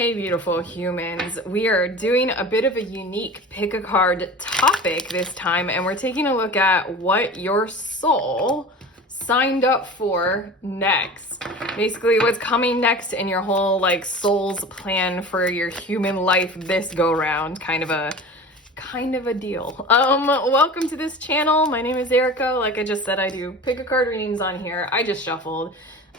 Hey beautiful humans, we are doing a bit of a unique pick a card topic this time, and we're taking a look at what your soul signed up for next. Basically what's coming next in your whole soul's plan for your human life this go round, kind of a deal. Welcome to this channel. My name is Erica. Like I just said, I do pick a card readings on here. I just shuffled.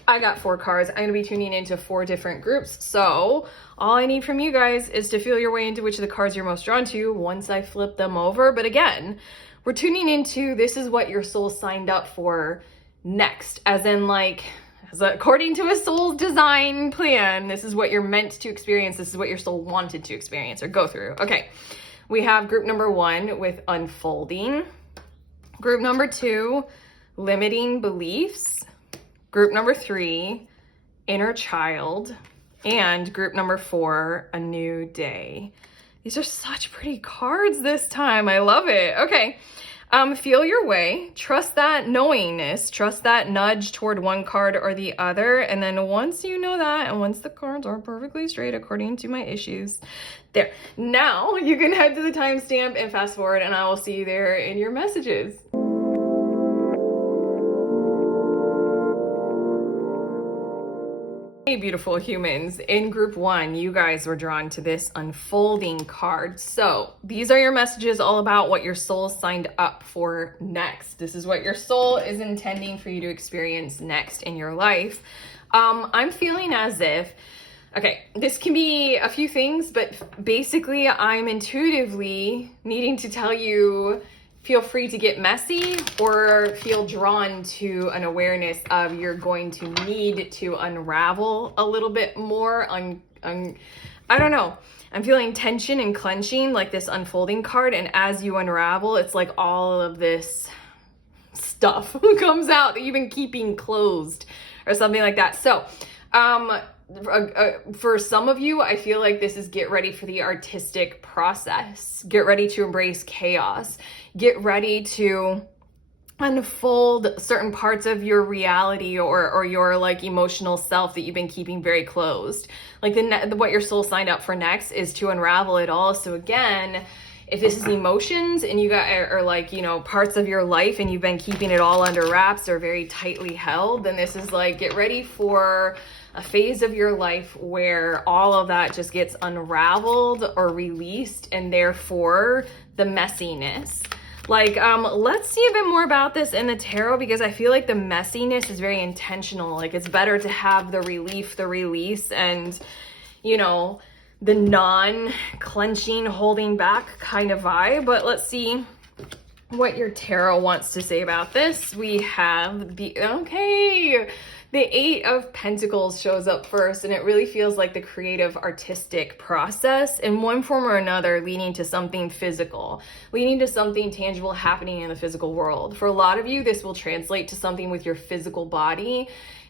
I got 4 cards. I'm going to be tuning into 4 different groups. So all I need from you guys is to feel your way into which of the cards you're most drawn to once I flip them over. But again, we're tuning into this is what your soul signed up for next, as in according to a soul's design plan, this is what you're meant to experience. This is what your soul wanted to experience or go through. Okay. We have group number 1 with unfolding. Group number 2, limiting beliefs. Group number 3, inner child. And group number 4, a new day. These are such pretty cards this time. I love it. Okay. Feel your way. Trust that knowingness. Trust that nudge toward one card or the other. And then once you know that, and once the cards are perfectly straight according to my issues, there. Now you can head to the timestamp and fast forward, and I will see you there in your messages. Hey beautiful humans, in group 1 you guys were drawn to this unfolding card. So these are your messages all about what your soul signed up for next. This is what your soul is intending for you to experience next in your life. I'm feeling as if, okay, this can be a few things, but basically I'm intuitively needing to tell you, feel free to get messy or feel drawn to an awareness of you're going to need to unravel a little bit more. I don't know. I'm feeling tension and clenching like this unfolding card. And as you unravel, it's like all of this stuff comes out that you've been keeping closed or something like that. So, for some of you, I feel like this is get ready for the artistic process. Get ready to embrace chaos. Get ready to unfold certain parts of your reality or your emotional self that you've been keeping very closed. What your soul signed up for next is to unravel it all. So again, if this is emotions and you got parts of your life and you've been keeping it all under wraps or very tightly held, then this is get ready for a phase of your life where all of that just gets unraveled or released, and therefore the messiness. Let's see a bit more about this in the tarot, because I feel like the messiness is very intentional. It's better to have the relief, the release, and the non-clenching, holding back kind of vibe. But let's see what your tarot wants to say about this. We have the 8 of Pentacles shows up first, and it really feels like the creative, artistic process in one form or another, leading to something physical, leading to something tangible happening in the physical world. For a lot of you, this will translate to something with your physical body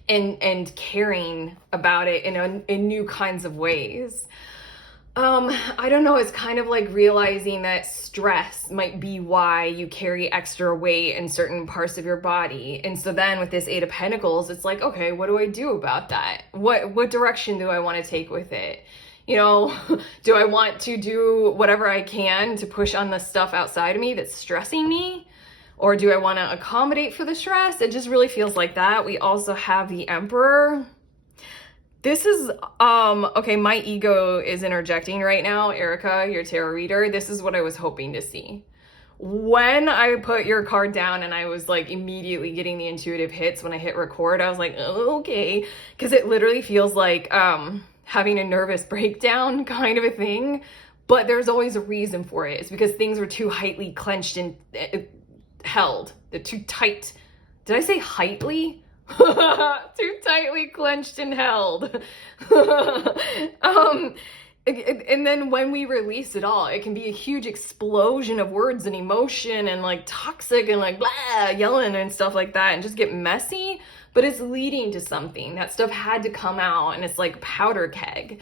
and caring about it in new kinds of ways. I don't know, it's kind of like realizing that stress might be why you carry extra weight in certain parts of your body. And so then with this 8 of Pentacles, it's like, okay, what do I do about that? What direction do I want to take with it? Do I want to do whatever I can to push on the stuff outside of me that's stressing me? Or do I want to accommodate for the stress? It just really feels like that. We also have the Emperor. This is, okay, my ego is interjecting right now. Erica, your tarot reader, this is what I was hoping to see. When I put your card down and I was immediately getting the intuitive hits when I hit record, I was like, oh, okay. Because it literally feels like having a nervous breakdown kind of a thing. But there's always a reason for it. It's because things were too tightly clenched and held. They're too tight. Did I say heightly? Too tightly clenched and held. And then when we release it all, it can be a huge explosion of words and emotion and toxic and blah, yelling and stuff like that, and just get messy, but it's leading to something. That stuff had to come out, and it's like powder keg.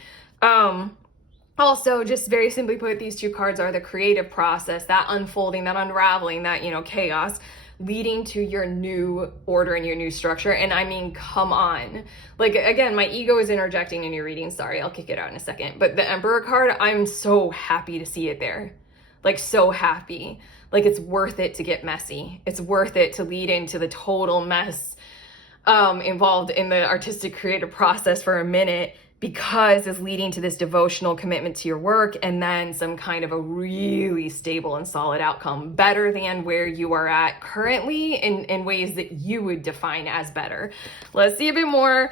Also, just very simply put, these 2 cards are the creative process, that unfolding, that unraveling, that, chaos. leading to your new order and your new structure. And I mean, come on. Like, again, my ego is interjecting in your reading. Sorry, I'll kick it out in a second. But the Emperor card, I'm so happy to see it there. Like, so happy. Like, it's worth it to get messy. It's worth it to lead into the total mess involved in the artistic creative process for a minute, because it's leading to this devotional commitment to your work and then some kind of a really stable and solid outcome, better than where you are at currently in ways that you would define as better. Let's see a bit more.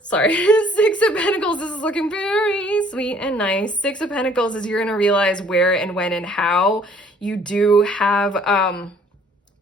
Sorry, Six of Pentacles. This is looking very sweet and nice. Six of Pentacles is you're going to realize where and when and how you do have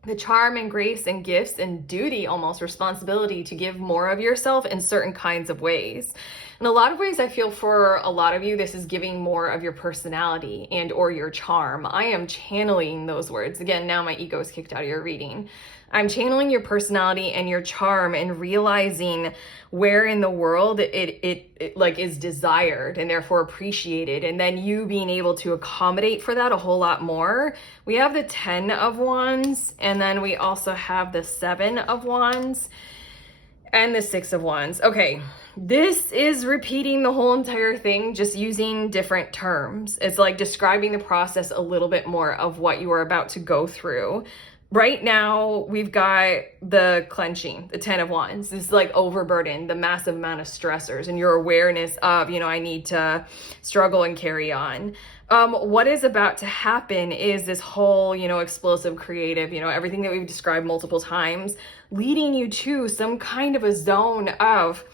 the charm and grace and gifts and duty, almost responsibility, to give more of yourself in certain kinds of ways. In a lot of ways, I feel for a lot of you, this is giving more of your personality and or your charm. I am channeling those words. Again, now my ego is kicked out of your reading. I'm channeling your personality and your charm and realizing where in the world it like is desired and therefore appreciated, and then you being able to accommodate for that a whole lot more. We have the 10 of Wands, and then we also have the 7 of Wands and the 6 of Wands. Okay, this is repeating the whole entire thing, just using different terms. It's like describing the process a little bit more of what you are about to go through. Right now, we've got the clenching, the 10 of Wands. This is like overburden, the massive amount of stressors, and your awareness of, I need to struggle and carry on. What is about to happen is this whole, explosive, creative, everything that we've described multiple times, leading you to some kind of a zone of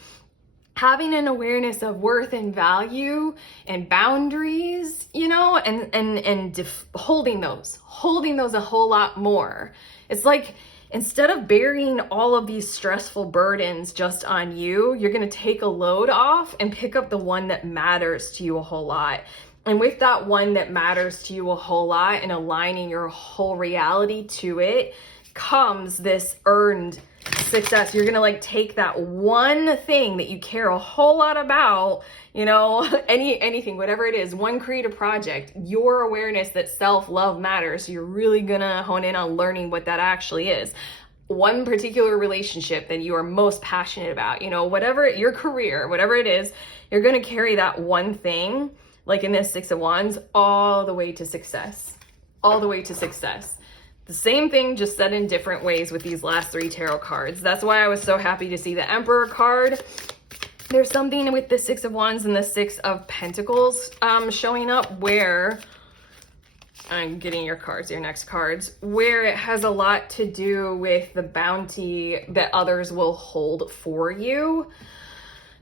having an awareness of worth and value and boundaries, and holding those a whole lot more. It's like, instead of burying all of these stressful burdens just on you, you're going to take a load off and pick up the one that matters to you a whole lot. And with that one that matters to you a whole lot and aligning your whole reality to it comes this earned success. You're gonna take that one thing that you care a whole lot about, anything, whatever it is, one creative project, your awareness that self-love matters. So you're really gonna hone in on learning what that actually is. One particular relationship that you are most passionate about, whatever your career, whatever it is, you're gonna carry that one thing, like in this 6 of Wands, all the way to success. All the way to success. The same thing, just said in different ways with these last 3 tarot cards. That's why I was so happy to see the Emperor card. There's something with the 6 of Wands and the 6 of Pentacles showing up where, I'm getting your cards, your next cards, where it has a lot to do with the bounty that others will hold for you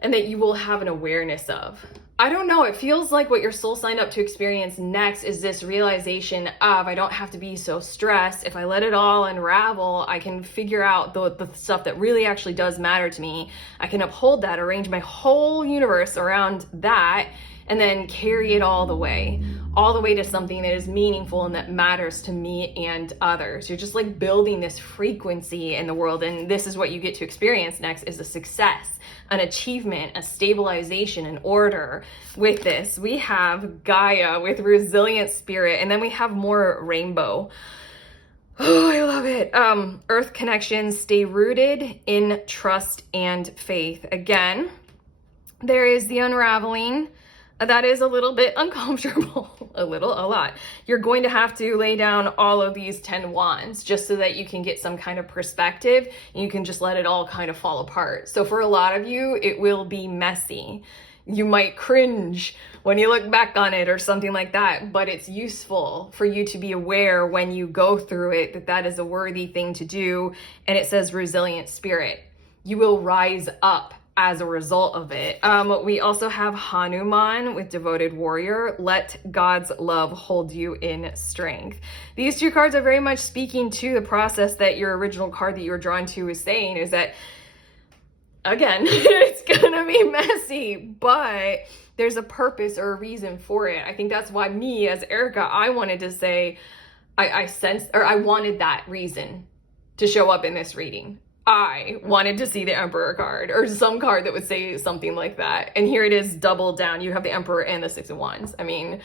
and that you will have an awareness of. I don't know, it feels like what your soul signed up to experience next is this realization of, I don't have to be so stressed. If I let it all unravel, I can figure out the stuff that really actually does matter to me. I can uphold that, arrange my whole universe around that, and then carry it all the way to something that is meaningful and that matters to me and others. You're just building this frequency in the world, and this is what you get to experience next, is a success, an achievement, a stabilization, an order. With this, we have Gaia with resilient spirit, and then we have more rainbow. Oh, I love it. Earth connections, stay rooted in trust and faith. Again, there is the unraveling. That is a little bit uncomfortable, a lot. You're going to have to lay down all of these 10 wands just so that you can get some kind of perspective and you can just let it all kind of fall apart. So for a lot of you, it will be messy. You might cringe when you look back on it or something like that, but it's useful for you to be aware when you go through it that that is a worthy thing to do. And it says resilient spirit. You will rise up as a result of it. We also have Hanuman with devoted warrior. Let God's love hold you in strength. These 2 cards are very much speaking to the process that your original card that you were drawn to is saying, is that, again, it's gonna be messy, but there's a purpose or a reason for it. I think that's why me as Erica, I wanted to say, I sensed, or I wanted that reason to show up in this reading. I wanted to see the Emperor card or some card that would say something like that. And here it is doubled down. You have the Emperor and the 6 of Wands. I mean,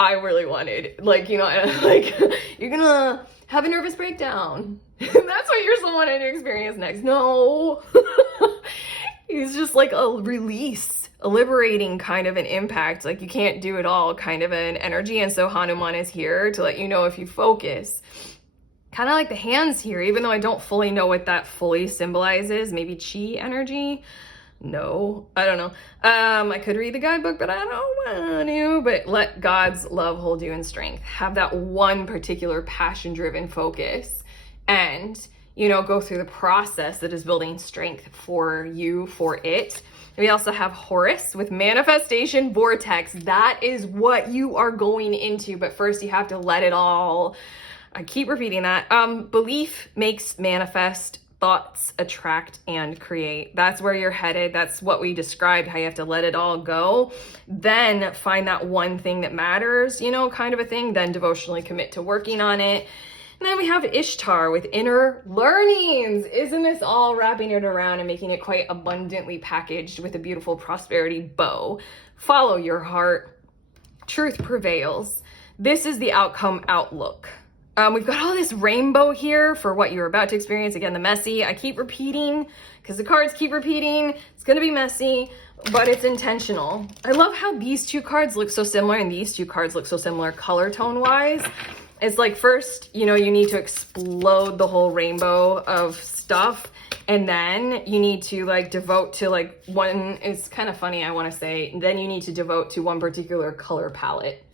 I really wanted. Like, you know, like, you're gonna have a nervous breakdown. That's what your soul wanted to experience next. No. He's just like a release, a liberating kind of an impact. Like, you can't do it all kind of an energy. And so Hanuman is here to let you know if you focus. Kind of like the hands here, even though I don't fully know what that fully symbolizes. Maybe chi energy. No, I don't know. I could read the guidebook, but I don't want to. But let God's love hold you in strength. Have that one particular passion-driven focus, and, you know, go through the process that is building strength for you, for it. We also have Horus with manifestation vortex. That is what you are going into, but first you have to let it all. I keep repeating that. Belief makes manifest. Thoughts attract and create. That's where you're headed. That's what we described, how you have to let it all go. Then find that one thing that matters, you know, kind of a thing. Then devotionally commit to working on it. And then we have Ishtar with inner learnings. Isn't this all wrapping it around and making it quite abundantly packaged with a beautiful prosperity bow? Follow your heart. Truth prevails. This is the outcome outlook. We've got all this rainbow here for what you're about to experience. Again, the messy. I keep repeating because the cards keep repeating. It's going to be messy, but it's intentional. I love how these two cards look so similar and these two cards look so similar color tone wise. It's like, first, you know, you need to explode the whole rainbow of stuff. And then you need to like devote to like one, it's kind of funny, I want to say, then you need to devote to one particular color palette.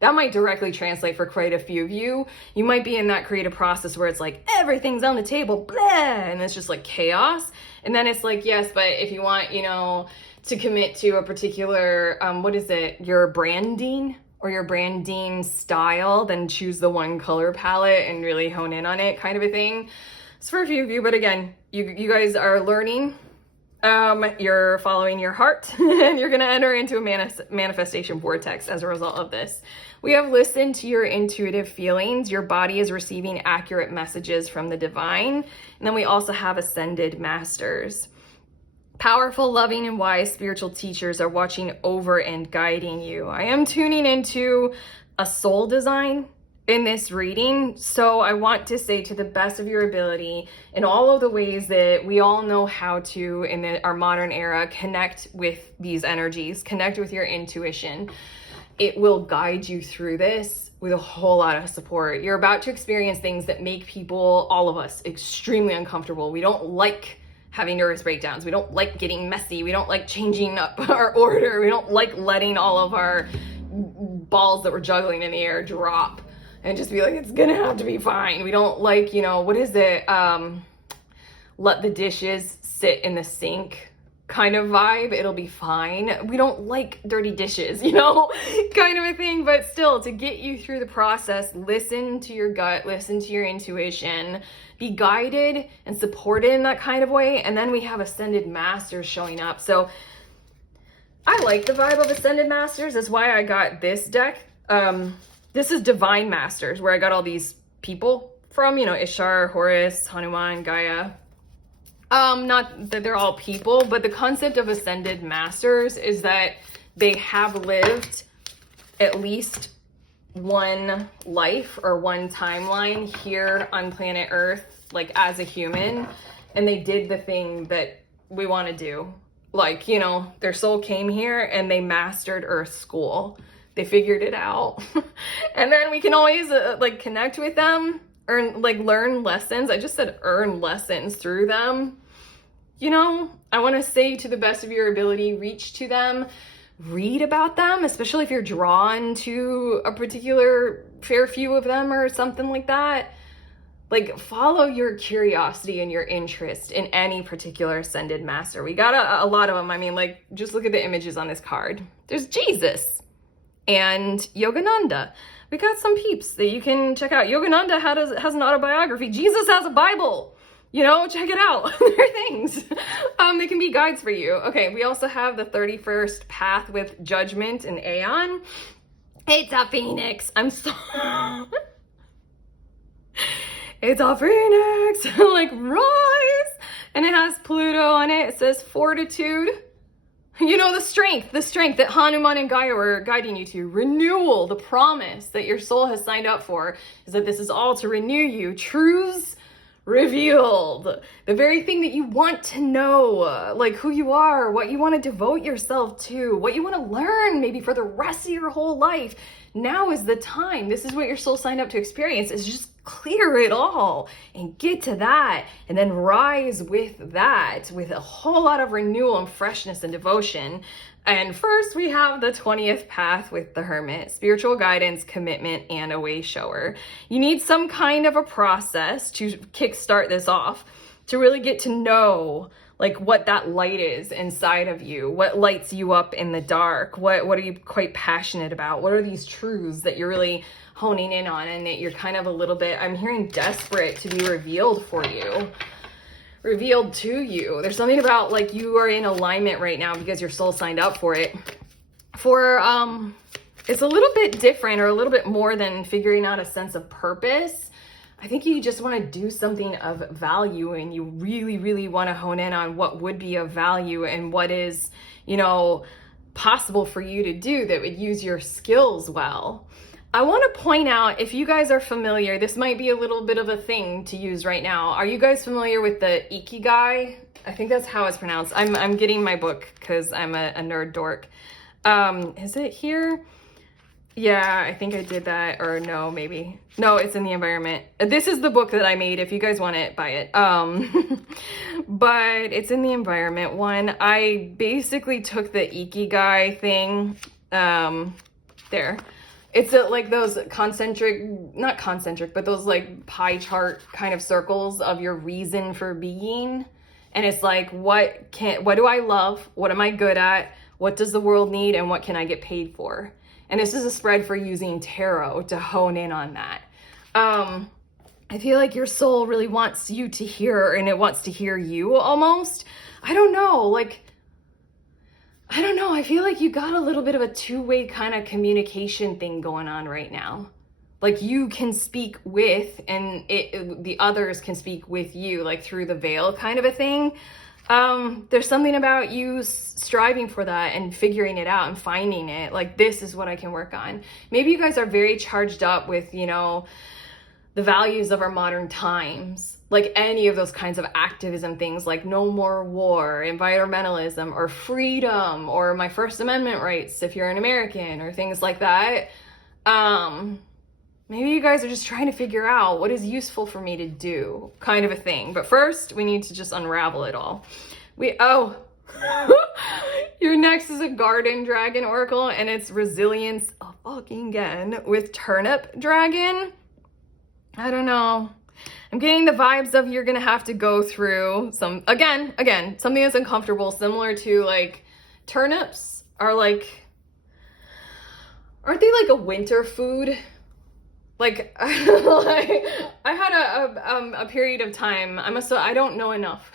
That might directly translate for quite a few of you. You might be in that creative process where it's like, everything's on the table, blah, and it's just like chaos. And then it's like, yes, but if you want, you know, to commit to a particular, what is it, your branding or your branding style, then choose the one color palette and really hone in on it, kind of a thing. It's for a few of you, but again, you guys are learning. You're following your heart, and you're going to enter into a manifestation vortex as a result of this. We have listened to your intuitive feelings. Your body is receiving accurate messages from the divine. And then we also have ascended masters. Powerful, loving, and wise spiritual teachers are watching over and guiding you. I am tuning into a soul design in this reading. So I want to say, to the best of your ability, in all of the ways that we all know how to in our modern era, connect with these energies, connect with your intuition. It will guide you through this with a whole lot of support. You're about to experience things that make people, all of us, extremely uncomfortable. We don't like having nervous breakdowns. We don't like getting messy. We don't like changing up our order. We don't like letting all of our balls that we're juggling in the air drop and just be like, it's gonna have to be fine. We don't like, you know, what is it? Let the dishes sit in the sink kind of vibe. It'll be fine. We don't like dirty dishes, you know, kind of a thing. But still, to get you through the process, listen to your gut, listen to your intuition, be guided and supported in that kind of way. And then we have ascended masters showing up. So I like the vibe of ascended masters. That's why I got this deck. This is Divine Masters, where I got all these people from, you know, Ishtar, Horus, Hanuman, Gaia. Not that they're all people, but the concept of ascended masters is that they have lived at least one life or one timeline here on planet Earth, like as a human, and they did the thing that we want to do. Like, you know, their soul came here and they mastered Earth school. They figured it out. And then we can always like connect with them, learn lessons. I just said earn lessons through them. You know, I want to say, to the best of your ability, reach to them, read about them, especially if you're drawn to a particular fair few of them or something like that. Like, follow your curiosity and your interest in any particular ascended master. We got a lot of them. I mean, like, just look at the images on this card. There's Jesus and Yogananda. We got some peeps that you can check out. Yogananda has an autobiography. Jesus has a Bible. You know, check it out. There are things. They can be guides for you. Okay, we also have the 31st path with Judgment and Aeon. It's a phoenix. I'm so... It's a phoenix. Like, rise. And it has Pluto on it. It says fortitude. You know, the strength that Hanuman and Gaia were guiding you to. Renewal, the promise that your soul has signed up for is that this is all to renew you. Truths revealed. The very thing that you want to know, like who you are, what you want to devote yourself to, what you want to learn maybe for the rest of your whole life. Now is the time. This is what your soul signed up to experience, is just clear it all and get to that, and then rise with that with a whole lot of renewal and freshness and devotion. And first we have the 20th path with the Hermit, spiritual guidance, commitment, and a way shower. You need some kind of a process to kickstart this off, to really get to know like what that light is inside of you, what lights you up in the dark, what are you quite passionate about, what are these truths that you're really honing in on and that you're kind of a little bit, I'm hearing, desperate to be revealed for you, revealed to you. There's something about like you are in alignment right now because your soul signed up for it. It's a little bit different or a little bit more than figuring out a sense of purpose. I think you just want to do something of value, and you really, really want to hone in on what would be of value and what is, you know, possible for you to do that would use your skills well. I want to point out, if you guys are familiar, this might be a little bit of a thing to use right now. Are you guys familiar with the Ikigai? I think that's how it's pronounced. I'm getting my book because I'm a nerd dork. Is it here? Yeah, I think I did that, or no, maybe. No, it's in the environment. This is the book that I made. If you guys want it, buy it. But it's in the environment one. I basically took the Ikigai thing, there. It's like those not concentric, but those like pie chart kind of circles of your reason for being. And it's like, what do I love? What am I good at? What does the world need? And what can I get paid for? And this is a spread for using tarot to hone in on that. I feel like your soul really wants you to hear, and it wants to hear you almost. I don't know. I feel like you got a little bit of a two-way kind of communication thing going on right now. Like you can speak with, and the others can speak with you, like through the veil kind of a thing. There's something about you striving for that and figuring it out and finding it. Like, this is what I can work on. Maybe you guys are very charged up with, you know, the values of our modern times, like any of those kinds of activism things, like no more war, environmentalism, or freedom, or my First Amendment rights if you're an American, or things like that. Maybe you guys are just trying to figure out what is useful for me to do, kind of a thing. But first, we need to just unravel it all. Your next is a Garden Dragon Oracle, and it's Resilience again with Turnip Dragon. I don't know. I'm getting the vibes of you're gonna have to go through some, again, something that's uncomfortable, similar to like turnips are like, aren't they like a winter food? Like, I had a period of time, I don't know enough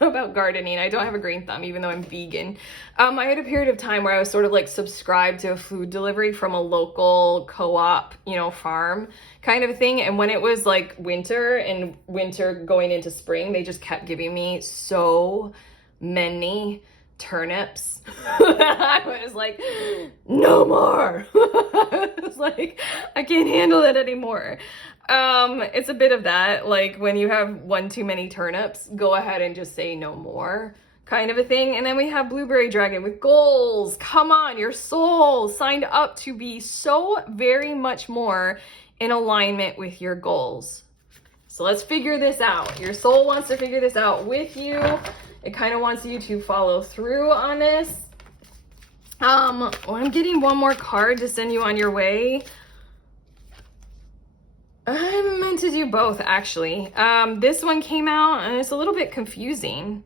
about gardening. I don't have a green thumb, even though I'm vegan. I had a period of time where I was sort of like subscribed to a food delivery from a local co-op, you know, farm kind of a thing. And when it was like winter and winter going into spring, they just kept giving me so many turnips. I was like, no more. I was like, I can't handle it anymore. It's a bit of that, like when you have one too many turnips, go ahead and just say no more kind of a thing. And then we have Blueberry Dragon with goals. Come on, your soul signed up to be so very much more in alignment with your goals. So let's figure this out. Your soul wants to figure this out with you. It kind of wants you to follow through on this. I'm getting one more card to send you on your way. I'm meant to do both, actually. This one came out and it's a little bit confusing.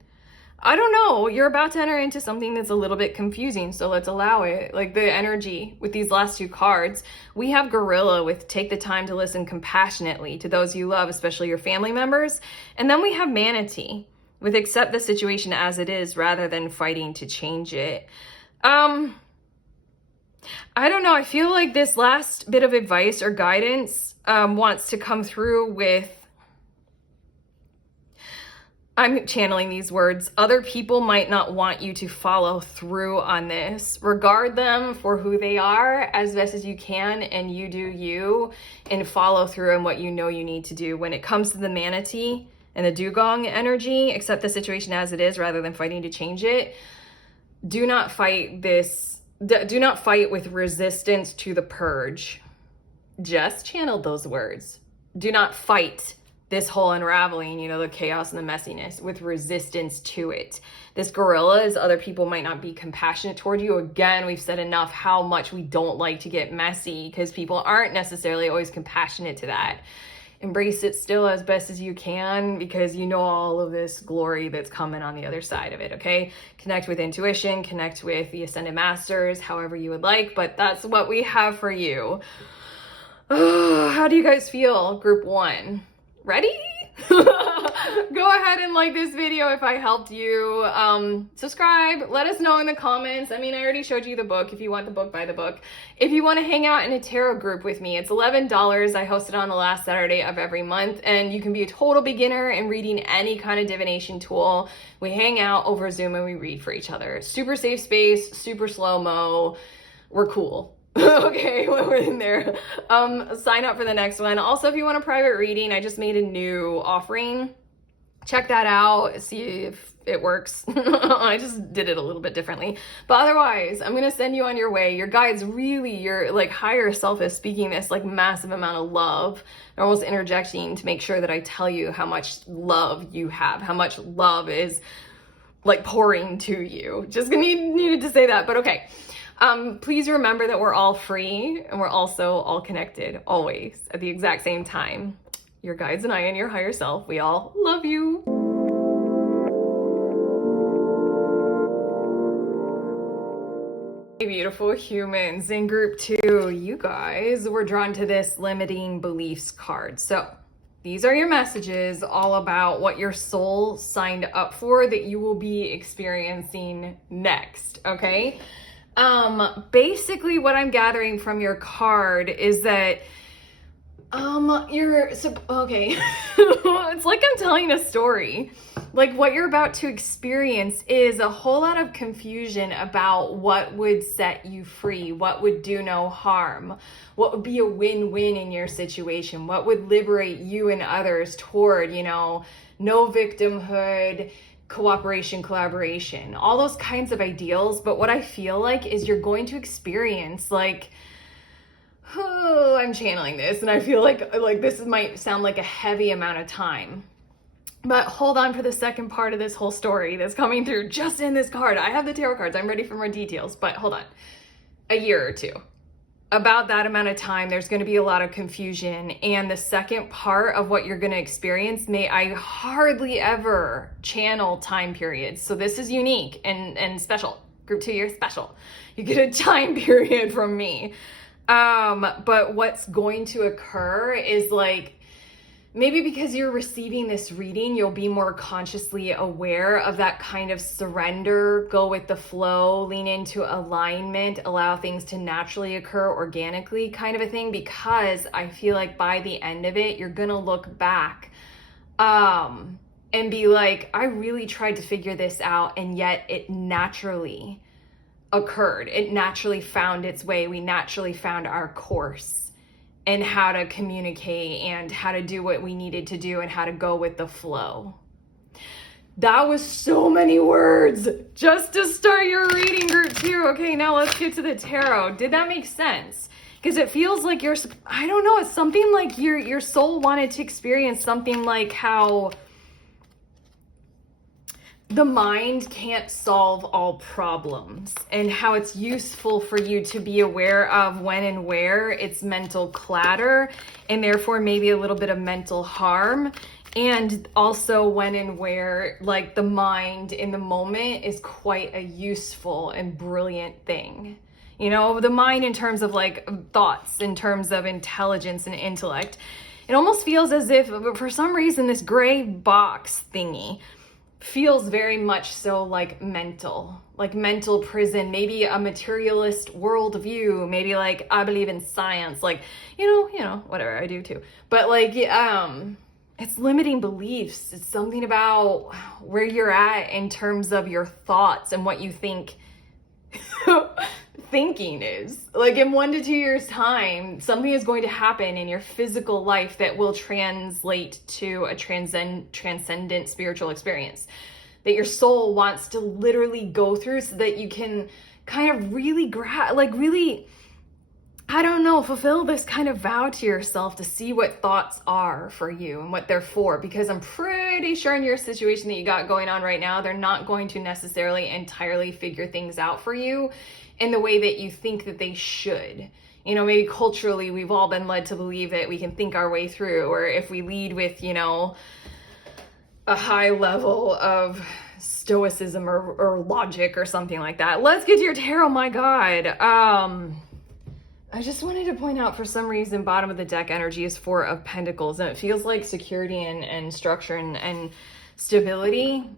I don't know. You're about to enter into something that's a little bit confusing, so let's allow it. Like the energy with these last two cards. We have Gorilla with take the time to listen compassionately to those you love, especially your family members. And then we have Manatee with accept the situation as it is rather than fighting to change it. I don't know. I feel like this last bit of advice or guidance wants to come through with I'm channeling these words. Other people might not want you to follow through on this. Regard them for who they are as best as you can, and you do you, and follow through on what you know you need to do. When it comes to the manatee and the dugong energy, accept the situation as it is rather than fighting to change it. Do not fight this. Do not fight with resistance to the purge. Just channeled those words. Do not fight this whole unraveling, you know, the chaos and the messiness with resistance to it. This gorilla is other people might not be compassionate toward you. Again, we've said enough how much we don't like to get messy because people aren't necessarily always compassionate to that. Embrace it still as best as you can because you know all of this glory that's coming on the other side of it, okay? Connect with intuition, connect with the Ascended Masters, however you would like, but that's what we have for you. Oh, how do you guys feel, group 1? Ready? Go ahead and like this video if I helped you. Subscribe. Let us know in the comments. I mean, I already showed you the book. If you want the book, buy the book. If you want to hang out in a tarot group with me, it's $11. I host it on the last Saturday of every month, and you can be a total beginner in reading any kind of divination tool. We hang out over Zoom and we read for each other. Super safe space, super slow-mo. We're cool. Okay, when we're in there, sign up for the next one. Also, if you want a private reading, I just made a new offering. Check that out, see if it works. I just did it a little bit differently. But otherwise, I'm going to send you on your way. Your guides really, your like higher self is speaking this like massive amount of love. They're almost interjecting to make sure that I tell you how much love you have, how much love is like pouring to you. Just needed to say that, but okay. Please remember that we're all free and we're also all connected always at the exact same time. Your guides and I and your higher self, we all love you. Hey, beautiful humans. In group 2, you guys were drawn to this limiting beliefs card. So these are your messages all about what your soul signed up for that you will be experiencing next, okay? Basically what I'm gathering from your card is that, okay, it's like I'm telling a story. Like what you're about to experience is a whole lot of confusion about what would set you free, what would do no harm, what would be a win-win in your situation, what would liberate you and others toward, you know, no victimhood, cooperation, collaboration, all those kinds of ideals. But what I feel like is you're going to experience like, oh, I'm channeling this and I feel like this might sound like a heavy amount of time, but hold on for the second part of this whole story that's coming through just in this card. I have the tarot cards. I'm ready for more details, but hold on. A year or two. About that amount of time, there's going to be a lot of confusion. And the second part of what you're going to experience, I hardly ever channel time periods. So this is unique and special. Group 2, you're special. You get a time period from me. But what's going to occur is like, maybe because you're receiving this reading, you'll be more consciously aware of that kind of surrender, go with the flow, lean into alignment, allow things to naturally occur organically kind of a thing, because I feel like by the end of it, you're going to look back and be like, I really tried to figure this out, and yet it naturally occurred. It naturally found its way. We naturally found our course and how to communicate and how to do what we needed to do and how to go with the flow. That was so many words just to start your reading, group 2. Okay, now let's get to the tarot. Did that make sense? Because it feels like I don't know, it's something like your soul wanted to experience something like how the mind can't solve all problems, and how it's useful for you to be aware of when and where it's mental clatter and therefore maybe a little bit of mental harm, and also when and where like the mind in the moment is quite a useful and brilliant thing. You know, the mind in terms of like thoughts, in terms of intelligence and intellect. It almost feels as if for some reason this gray box thingy feels very much so like mental prison, maybe a materialist worldview, maybe like I believe in science, like, you know, whatever, I do too. But like, it's limiting beliefs. It's something about where you're at in terms of your thoughts and what you think thinking is. Like in 1 to 2 years time, something is going to happen in your physical life that will translate to a transcendent spiritual experience that your soul wants to literally go through so that you can kind of really I don't know, fulfill this kind of vow to yourself to see what thoughts are for you and what they're for, because I'm pretty sure in your situation that you got going on right now, they're not going to necessarily entirely figure things out for you in the way that you think that they should. You know, maybe culturally we've all been led to believe that we can think our way through, or if we lead with, you know, a high level of stoicism or logic or something like that. Let's get to your tarot, my God. I just wanted to point out, for some reason, bottom of the deck energy is 4 of Pentacles, and it feels like security and structure and stability,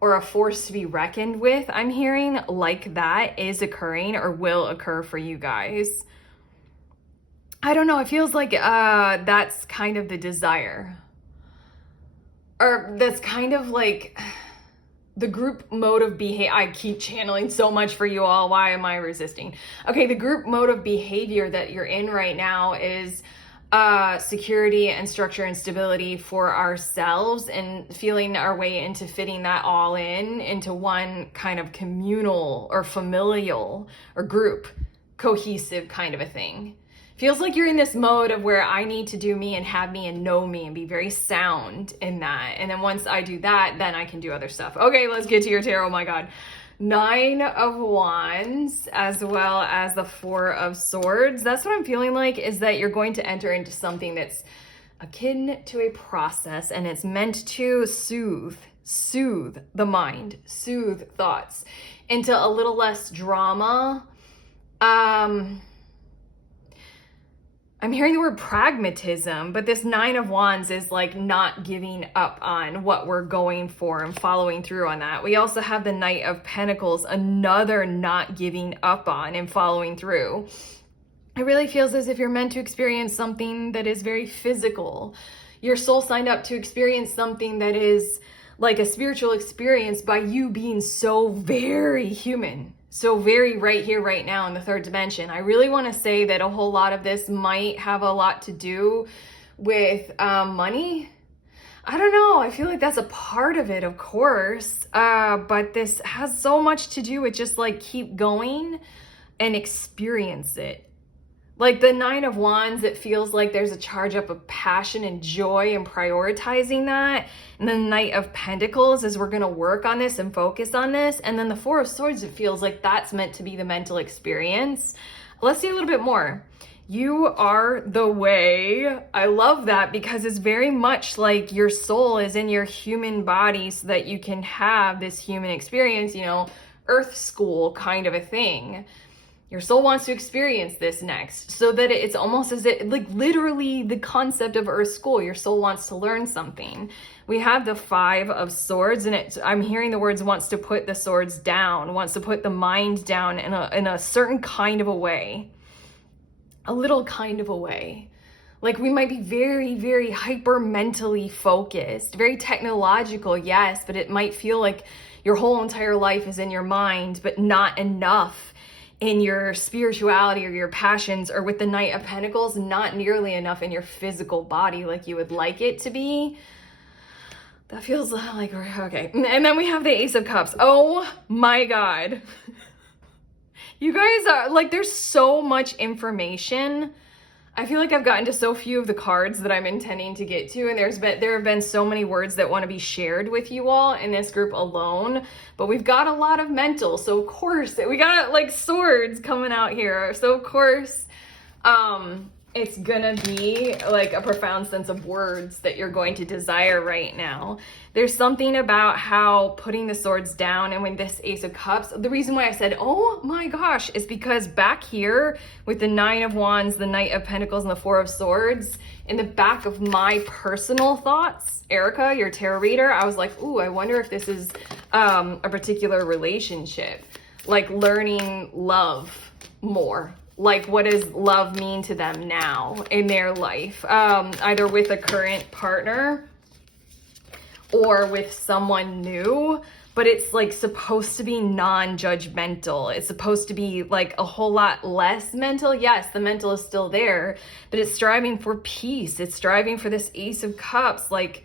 or a force to be reckoned with. I'm hearing like that is occurring or will occur for you guys. I don't know. It feels like that's kind of the desire. Or that's kind of like the group mode of behavior. I keep channeling so much for you all. Why am I resisting? Okay, the group mode of behavior that you're in right now is security and structure and stability for ourselves, and feeling our way into fitting that all into one kind of communal or familial or group cohesive kind of a thing. Feels like you're in this mode of where I need to do me and have me and know me and be very sound in that. And then once I do that, then I can do other stuff. Okay, let's get to your tarot. Oh my God. 9 of Wands, as well as the 4 of Swords. That's what I'm feeling like, is that you're going to enter into something that's akin to a process, and it's meant to soothe the mind, soothe thoughts into a little less drama. I'm hearing the word pragmatism, but this 9 of Wands is like not giving up on what we're going for and following through on that. We also have the Knight of Pentacles, another not giving up on and following through. It really feels as if you're meant to experience something that is very physical. Your soul signed up to experience something that is like a spiritual experience by you being so very human. So very right here, right now in the 3rd dimension. I really want to say that a whole lot of this might have a lot to do with money. I don't know. I feel like that's a part of it, of course. But this has so much to do with just like keep going and experience it. Like the 9 of Wands, it feels like there's a charge up of passion and joy and prioritizing that. And then the Knight of Pentacles is we're going to work on this and focus on this. And then the 4 of Swords, it feels like that's meant to be the mental experience. Let's see a little bit more. You are the way. I love that, because it's very much like your soul is in your human body so that you can have this human experience, you know, Earth School kind of a thing. Your soul wants to experience this next, so that it's almost as if, like literally the concept of Earth School, your soul wants to learn something. We have the 5 of Swords, and I'm hearing the words wants to put the swords down, wants to put the mind down in a certain kind of a way, a little kind of a way. Like we might be very, very hyper mentally focused, very technological, yes, but it might feel like your whole entire life is in your mind, but not enough in your spirituality or your passions, or with the Knight of Pentacles, not nearly enough in your physical body like you would like it to be. That feels like, okay. And then we have the Ace of Cups. Oh my God. You guys are like, there's so much information. I feel like I've gotten to so few of the cards that I'm intending to get to, and there have been so many words that want to be shared with you all in this group alone, but we've got a lot of mental, so of course we got like swords coming out here, so of course it's gonna be like a profound sense of words that you're going to desire right now. There's something about how putting the swords down, and when this Ace of Cups, the reason why I said, oh my gosh, is because back here with the 9 of Wands, the Knight of Pentacles, and the 4 of Swords, in the back of my personal thoughts, Erica, your tarot reader, I was like, ooh, I wonder if this is a particular relationship, like learning love more. Like, what does love mean to them now in their life? Either with a current partner or with someone new, but it's like supposed to be non-judgmental. It's supposed to be like a whole lot less mental. Yes, the mental is still there, but it's striving for peace. It's striving for this Ace of Cups. Like,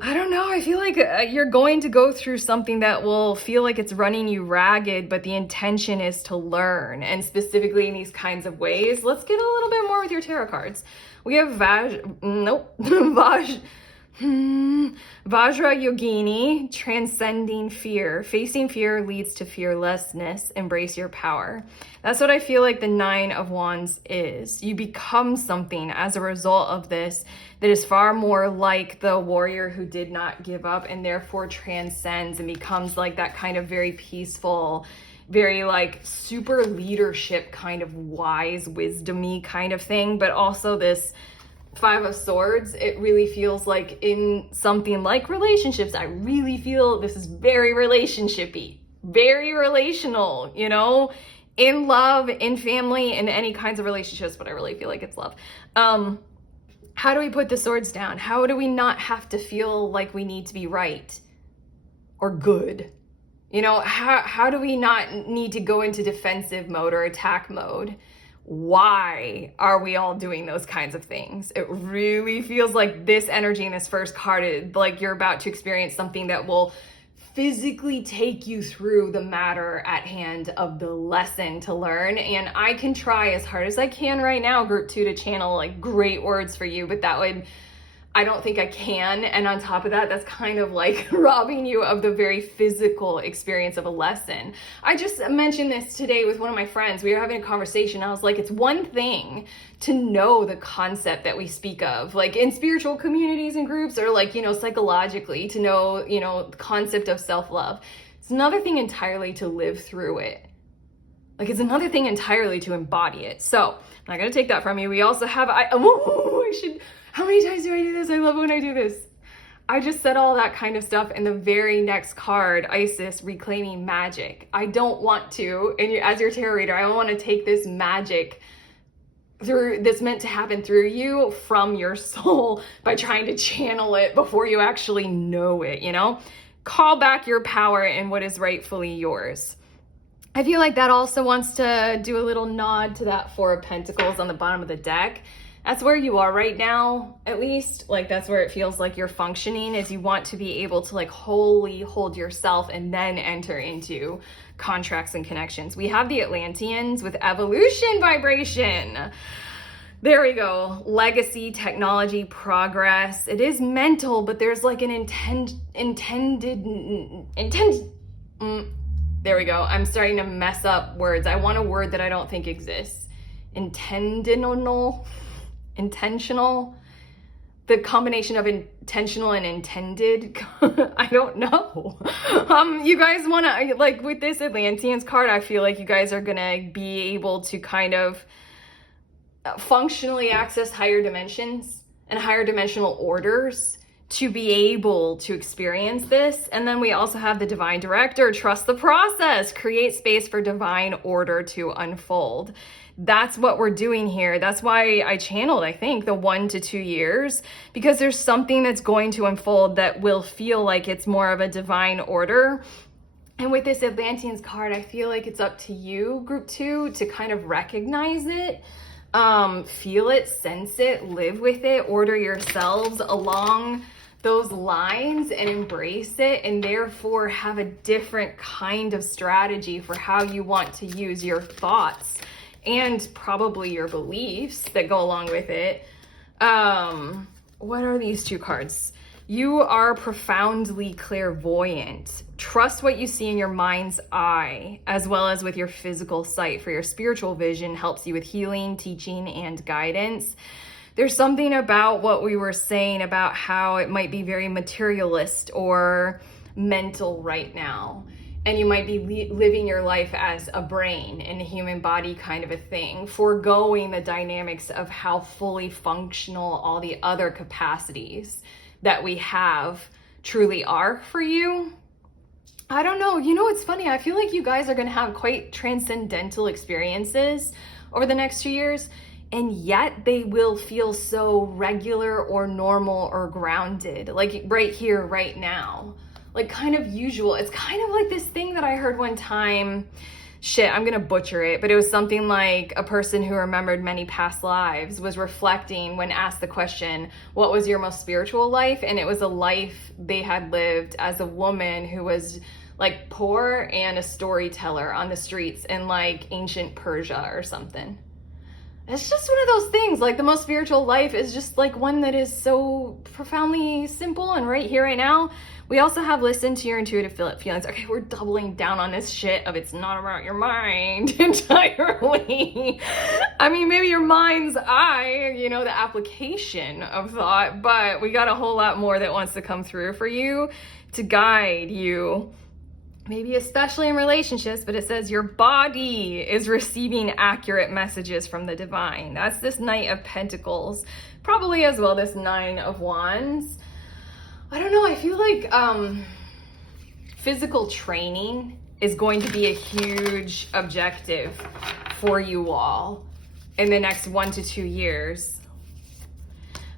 I don't know. I feel like you're going to go through something that will feel like it's running you ragged, but the intention is to learn, and specifically in these kinds of ways. Let's get a little bit more with your tarot cards. We have Vajrayogini, transcending fear. Facing fear leads to fearlessness. Embrace your power. That's what I feel like the Nine of Wands is. You become something as a result of this that is far more like the warrior who did not give up, and therefore transcends and becomes like that kind of very peaceful, very like super leadership kind of wise, wisdom-y kind of thing, but also this Five of Swords. It really feels like in something like relationships, I really feel this is very relationshipy, very relational, you know, in love, in family, in any kinds of relationships, but I really feel like it's love. How do we put the swords down? How do we not have to feel like we need to be right or good? You know, how do we not need to go into defensive mode or attack mode? Why are we all doing those kinds of things? It really feels like this energy in this first card, like you're about to experience something that will physically take you through the matter at hand of the lesson to learn. And I can try as hard as I can right now, group 2, to channel like great words for you, but that would, I don't think I can. And on top of that, that's kind of like robbing you of the very physical experience of a lesson. I just mentioned this today with one of my friends. We were having a conversation. I was like, it's one thing to know the concept that we speak of, like in spiritual communities and groups, or like, you know, psychologically to know, you know, the concept of self-love. It's another thing entirely to live through it. Like, it's another thing entirely to embody it. So I'm not going to take that from you. We also have, how many times do I do this? I love when I do this. I just said all that kind of stuff in the very next card, Isis, reclaiming magic. I don't want to, and as your tarot reader, I don't want to take this magic through, that's meant to happen through you, from your soul by trying to channel it before you actually know it, you know? Call back your power and what is rightfully yours. I feel like that also wants to do a little nod to that Four of Pentacles on the bottom of the deck. That's where you are right now, at least. Like, that's where it feels like you're functioning, is you want to be able to like wholly hold yourself and then enter into contracts and connections. We have the Atlanteans with evolution vibration. There we go. Legacy, technology, progress. It is mental, but there's like an there we go. I'm starting to mess up words. I want a word that I don't think exists. Intentional. The combination of intentional and intended. I don't know. You guys want to, like with this Atlanteans card, I feel like you guys are going to be able to kind of functionally access higher dimensions and higher dimensional orders to be able to experience this. And then we also have the Divine Director. Trust the process. Create space for divine order to unfold. That's what we're doing here. That's why I channeled, I think, the 1 to 2 years, because there's something that's going to unfold that will feel like it's more of a divine order. And with this Atlanteans card, I feel like it's up to you, group 2, to kind of recognize it, feel it, sense it, live with it, order yourselves along those lines and embrace it, and therefore have a different kind of strategy for how you want to use your thoughts and probably your beliefs that go along with it. What are these two cards? You are profoundly clairvoyant. Trust what you see in your mind's eye, as well as with your physical sight, for your spiritual vision helps you with healing, teaching, and guidance. There's something about what we were saying about how it might be very materialist or mental right now. And you might be living your life as a brain in a human body kind of a thing, foregoing the dynamics of how fully functional all the other capacities that we have truly are for you. I don't know. You know, it's funny. I feel like you guys are going to have quite transcendental experiences over the next 2 years. and yet they will feel so regular or normal or grounded, like right here, right now, like kind of usual. It's kind of like this thing that I heard one time. Shit, I'm gonna butcher it, but it was something like a person who remembered many past lives was reflecting when asked the question, what was your most spiritual life? And it was a life they had lived as a woman who was like poor and a storyteller on the streets in like ancient Persia or something. It's just one of those things, like the most spiritual life is just like one that is so profoundly simple and right here, right now. We also have listen to your intuitive feelings. Okay, we're doubling down on this shit of it's not about your mind entirely. I mean, maybe your mind's eye, you know, the application of thought, but we got a whole lot more that wants to come through for you to guide you. Maybe especially in relationships, but it says your body is receiving accurate messages from the divine. That's this Knight of Pentacles. Probably as well this Nine of Wands. I don't know, I feel like physical training is going to be a huge objective for you all in the next 1 to 2 years.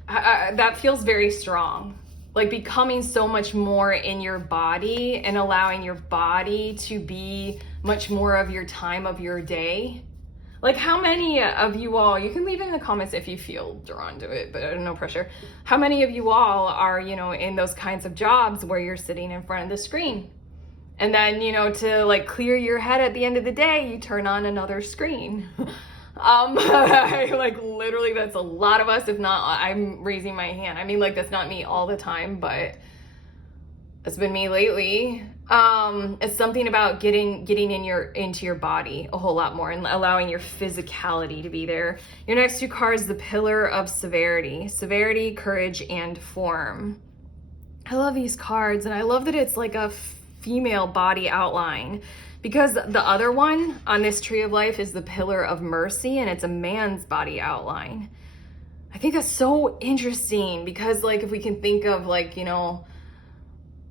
That feels very strong. Like becoming so much more in your body and allowing your body to be much more of your time of your day. Like how many of you all, you can leave it in the comments if you feel drawn to it, but no pressure. How many of you all are, you know, in those kinds of jobs where you're sitting in front of the screen? And then, you know, to like clear your head at the end of the day, you turn on another screen. Like literally that's a lot of us. If not, I'm raising my hand. I mean, like that's not me all the time, but it's been me lately. It's something about getting into your body a whole lot more and allowing your physicality to be there. Your next two cards, the Pillar of Severity, Courage, and Form. I love these cards, and I love that it's like a female body outline. Because the other one on this Tree of Life is the Pillar of Mercy, and it's a man's body outline. I think that's so interesting because like if we can think of like, you know,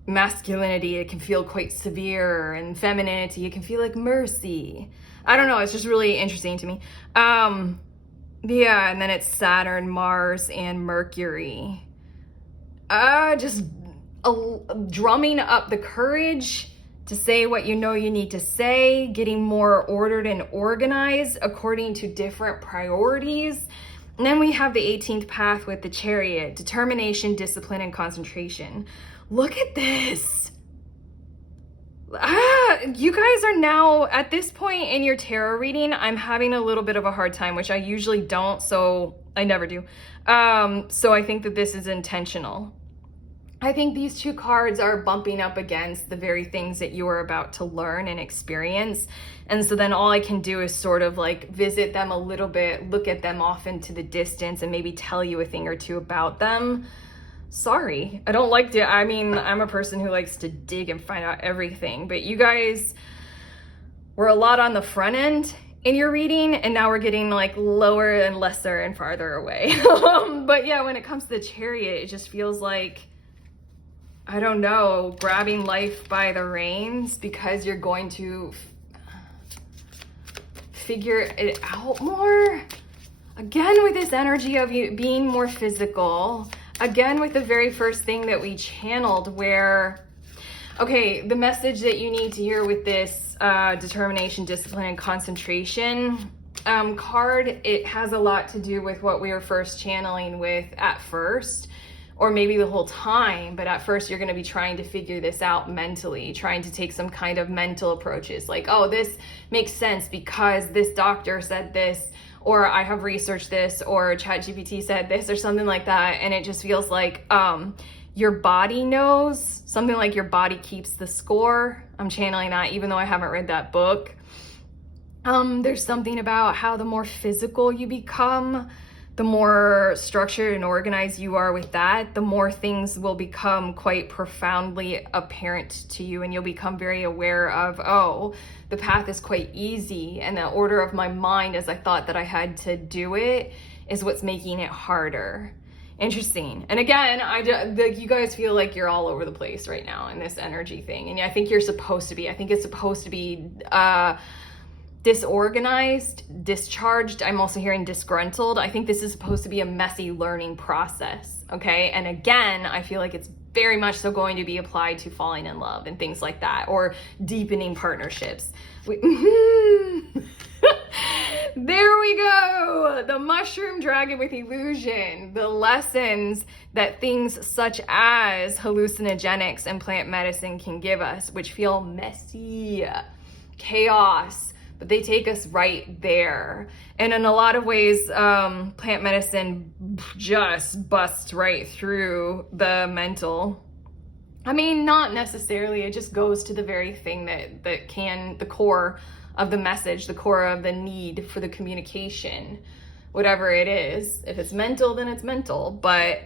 masculinity, it can feel quite severe, and femininity, it can feel like mercy. I don't know, it's just really interesting to me. Yeah, and then it's Saturn, Mars, and Mercury. Just drumming up the courage to say what you know you need to say, getting more ordered and organized according to different priorities. And then we have the 18th path with the Chariot, determination, discipline, and concentration. Look at this. You guys are now, at this point in your tarot reading, I'm having a little bit of a hard time, which I usually don't, so I never do. So I think that this is intentional. I think these two cards are bumping up against the very things that you are about to learn and experience. And so then all I can do is sort of like visit them a little bit, look at them off into the distance, and maybe tell you a thing or two about them. Sorry, I don't like to, I mean, I'm a person who likes to dig and find out everything, but you guys were a lot on the front end in your reading, and now we're getting like lower and lesser and farther away. But yeah, when it comes to the Chariot, it just feels like, I don't know, grabbing life by the reins because you're going to figure it out more. Again, with this energy of you being more physical. Again, with the very first thing that we channeled where, okay, the message that you need to hear with this determination, discipline, and concentration card, it has a lot to do with what we were first channeling with at first. Or maybe the whole time, but at first you're going to be trying to figure this out mentally, trying to take some kind of mental approaches like, oh, this makes sense because this doctor said this, or I have researched this, or ChatGPT said this, or something like that. And it just feels like your body knows, something like your body keeps the score. I'm channeling that even though I haven't read that book. There's something about how the more physical you become, the more structured and organized you are with that, the more things will become quite profoundly apparent to you, and you'll become very aware of, oh, the path is quite easy, and the order of my mind as I thought that I had to do it is what's making it harder. Interesting. And again, you guys feel like you're all over the place right now in this energy thing, and I think you're supposed to be. I think it's supposed to be disorganized, discharged. I'm also hearing disgruntled. I think this is supposed to be a messy learning process, okay? And again, I feel like it's very much so going to be applied to falling in love and things like that, or deepening partnerships. There we go. The mushroom dragon with illusion. The lessons that things such as hallucinogenics and plant medicine can give us, which feel messy, chaos, but they take us right there. And in a lot of ways, plant medicine just busts right through the mental. I mean, not necessarily. It just goes to the very thing that can, the core of the message, the core of the need for the communication, whatever it is. If it's mental, then it's mental. But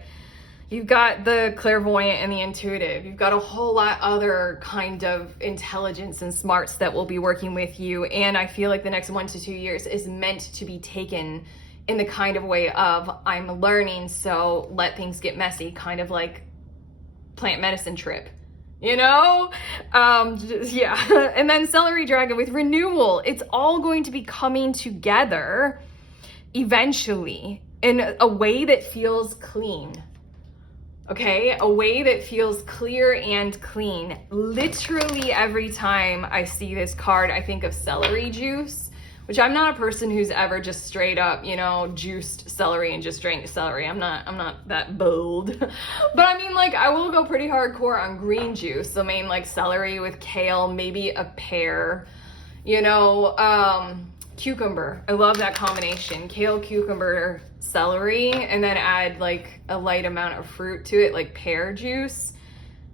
you've got the clairvoyant and the intuitive. You've got a whole lot other kind of intelligence and smarts that will be working with you. And I feel like the next 1 to 2 years is meant to be taken in the kind of way of, I'm learning, so let things get messy, kind of like plant medicine trip. You know? Yeah. And then celery dragon with renewal. It's all going to be coming together eventually in a way that feels clean. Okay? A way that feels clear and clean. Literally every time I see this card, I think of celery juice, which I'm not a person who's ever just straight up, you know, juiced celery and just drank celery. I'm not that bold. But I mean, like, I will go pretty hardcore on green juice. I mean, like celery with kale, maybe a pear, you know, cucumber. I love that combination. Kale, cucumber, celery, and then add like a light amount of fruit to it, like pear juice.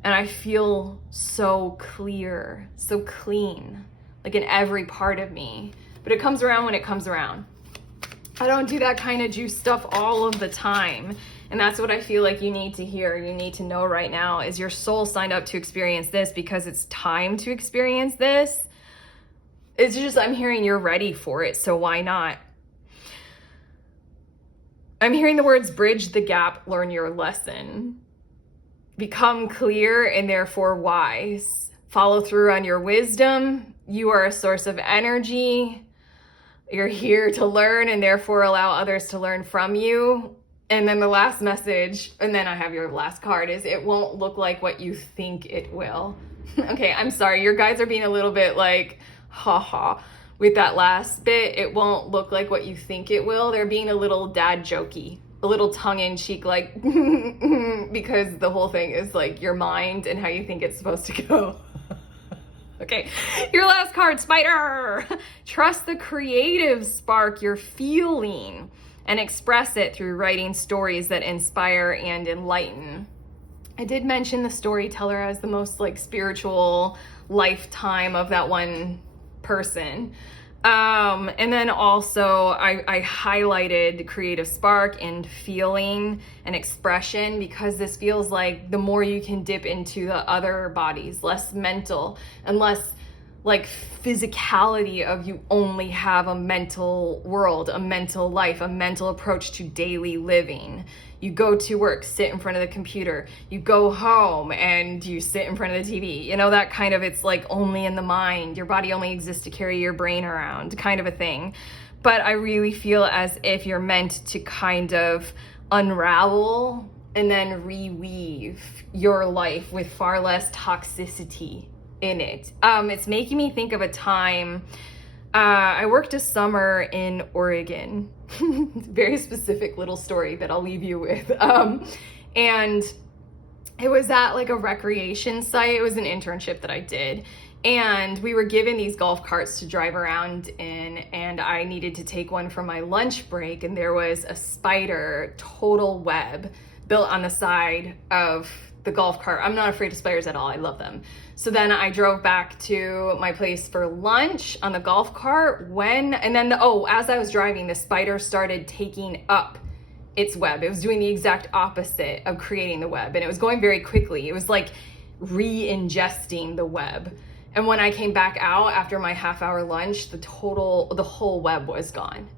And I feel so clear, so clean, like in every part of me. But it comes around when it comes around. I don't do that kind of juice stuff all of the time. And that's what I feel like you need to hear. You need to know right now is your soul signed up to experience this because it's time to experience this. It's just, I'm hearing you're ready for it, so why not? I'm hearing the words bridge the gap, learn your lesson. Become clear and therefore wise. Follow through on your wisdom. You are a source of energy. You're here to learn and therefore allow others to learn from you. And then the last message, and then I have your last card, is it won't look like what you think it will. Okay, I'm sorry. Your guys are being a little bit like, haha, with that last bit. It won't look like what you think it will. They're being a little dad jokey, a little tongue-in-cheek, like, because the whole thing is like your mind and how you think it's supposed to go. Okay, your last card, spider. Trust the creative spark you're feeling and express it through writing stories that inspire and enlighten. I did mention the storyteller as the most like spiritual lifetime of that one person. And then also I highlighted creative spark and feeling and expression because this feels like the more you can dip into the other bodies, less mental and less like physicality of you only have a mental world, a mental life, a mental approach to daily living. You go to work, sit in front of the computer, you go home and you sit in front of the TV, you know, that kind of, it's like only in the mind, your body only exists to carry your brain around kind of a thing. But I really feel as if you're meant to kind of unravel and then reweave your life with far less toxicity in it. It's making me think of a time, I worked a summer in Oregon. Very specific little story that I'll leave you with. And it was at like a recreation site. It was an internship that I did. And we were given these golf carts to drive around in, and I needed to take one for my lunch break. And there was a spider, total web, built on the side of the golf cart. I'm not afraid of spiders at all. I love them. So then I drove back to my place for lunch on the golf cart as I was driving, the spider started taking up its web. It was doing the exact opposite of creating the web, and it was going very quickly. It was like re-ingesting the web. And when I came back out after my half-hour lunch, the whole web was gone.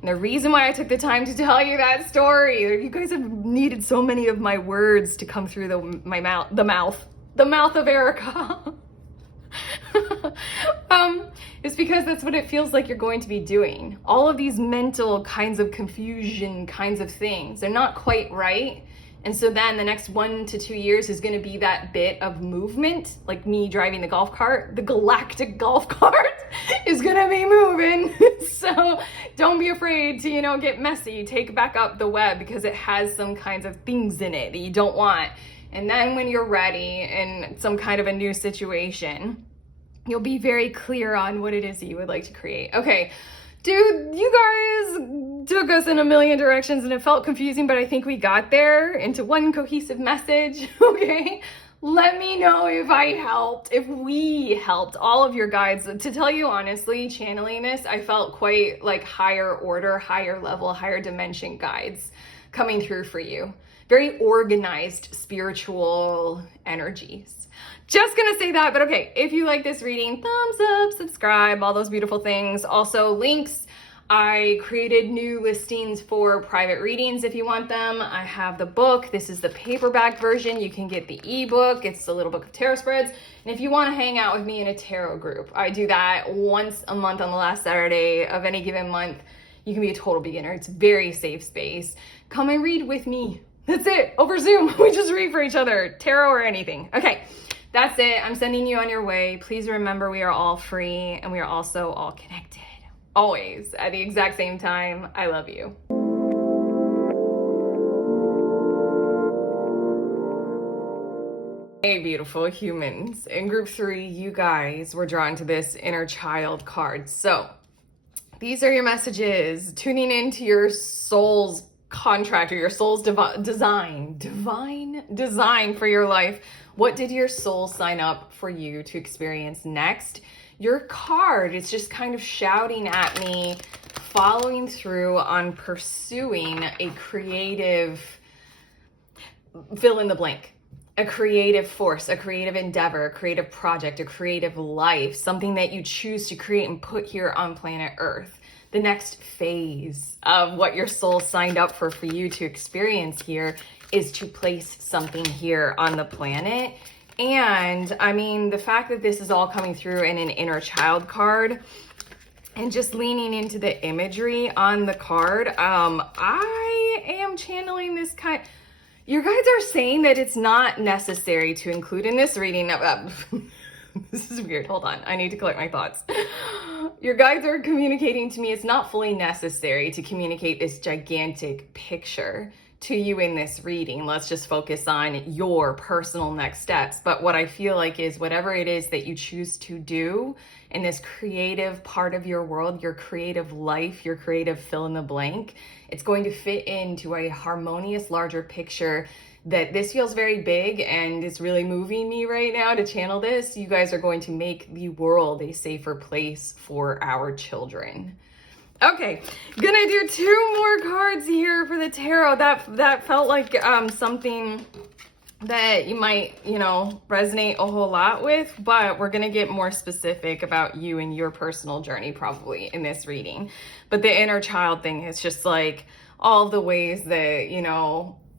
And the reason why I took the time to tell you that story, you guys have needed so many of my words to come through the mouth of Erica. It's because that's what it feels like you're going to be doing. All of these mental kinds of confusion kinds of things, they're not quite right. And so then the next 1 to 2 years is going to be that bit of movement, like me driving the golf cart. The galactic golf cart is going to be moving. So don't be afraid to, get messy. Take back up the web because it has some kinds of things in it that you don't want. And then when you're ready in some kind of a new situation, you'll be very clear on what it is that you would like to create. Okay, dude, you guys took us in a million directions and it felt confusing, but I think we got there into one cohesive message, okay? Let me know if I helped, if we helped all of your guides. To tell you honestly, channeling this, I felt quite like higher order, higher level, higher dimension guides coming through for you. Very organized spiritual energies. Just gonna say that, but okay, if you like this reading, thumbs up, subscribe, all those beautiful things. Also links, I created new listings for private readings if you want them. I have the book. This is the paperback version. You can get the ebook. It's the little book of tarot spreads. And if you want to hang out with me in a tarot group, I do that once a month on the last Saturday of any given month. You can be a total beginner. It's a very safe space. Come and read with me. That's it. Over Zoom. We just read for each other, tarot or anything. Okay. That's it. I'm sending you on your way. Please remember we are all free and we are also all connected. Always at the exact same time. I love you. Hey, beautiful humans. In group 3, you guys were drawn to this inner child card. So these are your messages. Tuning into your soul's contract or your soul's divine design for your life. What did your soul sign up for you to experience next? Your card is just kind of shouting at me, following through on pursuing a creative, fill in the blank, a creative force, a creative endeavor, a creative project, a creative life, something that you choose to create and put here on planet Earth. The next phase of what your soul signed up for you to experience here is to place something here on the planet. And I mean, the fact that this is all coming through in an inner child card and just leaning into the imagery on the card, I am channeling this kind. Your guides are saying that it's not necessary to include in this reading. This is weird. Hold on. I need to collect my thoughts. Your guides are communicating to me it's not fully necessary to communicate this gigantic picture to you in this reading. Let's just focus on your personal next steps. But what I feel like is whatever it is that you choose to do in this creative part of your world, your creative life, your creative fill in the blank, it's going to fit into a harmonious, larger picture that this feels very big and it's really moving me right now to channel this. You guys are going to make the world a safer place for our children. Okay, gonna do 2 more cards here for the tarot. That felt like something that you might, resonate a whole lot with, but we're gonna get more specific about you and your personal journey probably in this reading. But the inner child thing is just like all the ways that,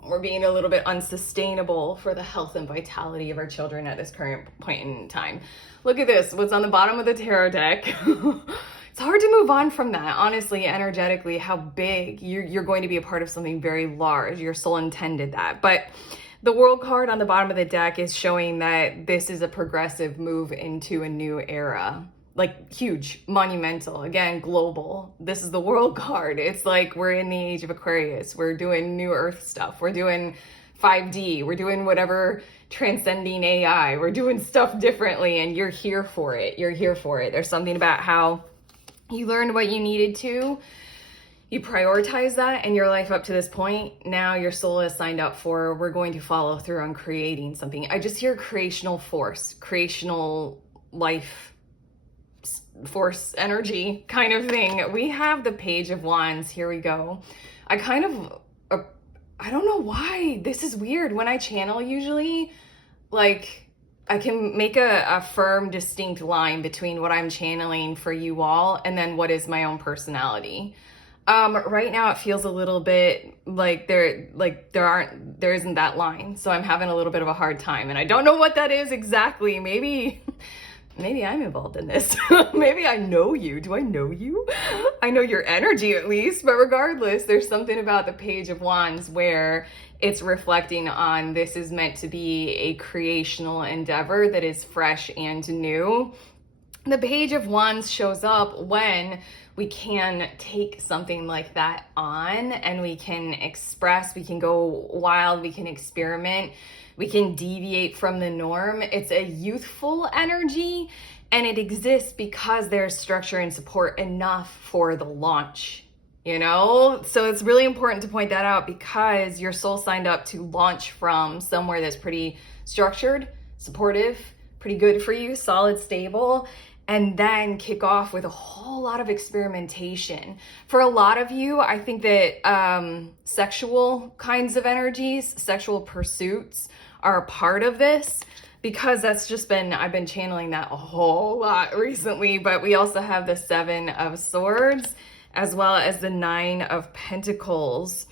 we're being a little bit unsustainable for the health and vitality of our children at this current point in time. Look at this, what's on the bottom of the tarot deck. It's hard to move on from that, honestly, energetically, how big you're going to be a part of something very large. Your soul intended that. But the World card on the bottom of the deck is showing that this is a progressive move into a new era. Like huge, monumental, again, global. This is the World card. It's like we're in the age of Aquarius. We're doing new Earth stuff. We're doing 5D. We're doing whatever, transcending AI. We're doing stuff differently and you're here for it. You're here for it. There's something about how you learned what you needed to. You prioritize that in your life up to this point. Now your soul has signed up for, we're going to follow through on creating something. I just hear creational force, creational life force energy kind of thing. We have the Page of Wands. Here we go. I don't know why this is weird. When I channel, usually, like, I can make a firm, distinct line between what I'm channeling for you all and then what is my own personality. Right now it feels a little bit like there isn't that line. So I'm having a little bit of a hard time and I don't know what that is exactly. Maybe maybe I'm involved in this. Maybe I know you. Do I know you? I know your energy at least, but regardless, there's something about the Page of Wands where it's reflecting on this is meant to be a creational endeavor that is fresh and new. The Page of Wands shows up when we can take something like that on and we can express, we can go wild, we can experiment, we can deviate from the norm. It's a youthful energy and it exists because there's structure and support enough for the launch, you know? So it's really important to point that out because your soul signed up to launch from somewhere that's pretty structured, supportive, pretty good for you, solid, stable, and then kick off with a whole lot of experimentation. For a lot of you, I think that sexual kinds of energies, sexual pursuits are a part of this because that's just been, I've been channeling that a whole lot recently, but we also have the Seven of Swords as well as the Nine of Pentacles.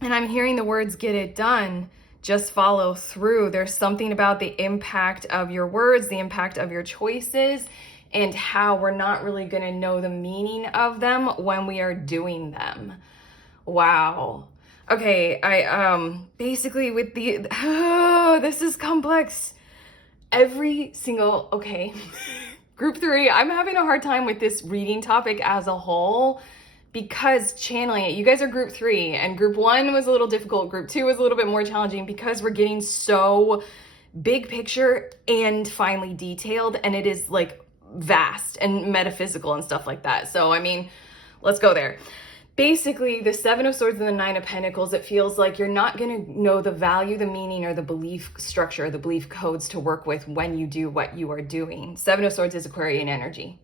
And I'm hearing the words, get it done. Just follow through. There's something about the impact of your words, the impact of your choices, and how we're not really going to know the meaning of them when we are doing them. Wow. Okay, I basically with the this is complex. Every single group 3, I'm having a hard time with this reading topic as a whole because channeling it, you guys are group 3 and group 1 was a little difficult, group 2 was a little bit more challenging because we're getting so big picture and finely detailed, and it is like vast and metaphysical and stuff like that. So I mean, let's go there. Basically, the Seven of Swords and the Nine of Pentacles, it feels like you're not going to know the value, the meaning, or the belief structure, the belief codes to work with when you do what you are doing. Seven of Swords is Aquarian energy.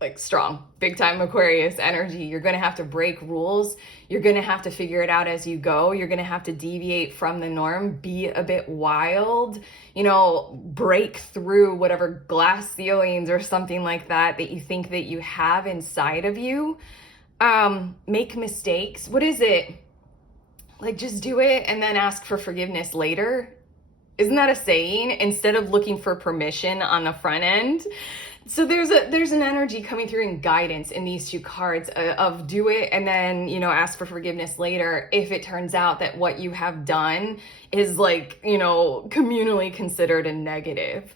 Like strong, big time Aquarius energy. You're going to have to break rules. You're going to have to figure it out as you go. You're going to have to deviate from the norm, be a bit wild, you know, break through whatever glass ceilings or something like that that you think that you have inside of you. Make mistakes. What is it? Like just do it and then ask for forgiveness later. Isn't that a saying? Instead of looking for permission on the front end. So there's an energy coming through and guidance in these two cards of do it and then, you know, ask for forgiveness later if it turns out that what you have done is like, you know, communally considered a negative.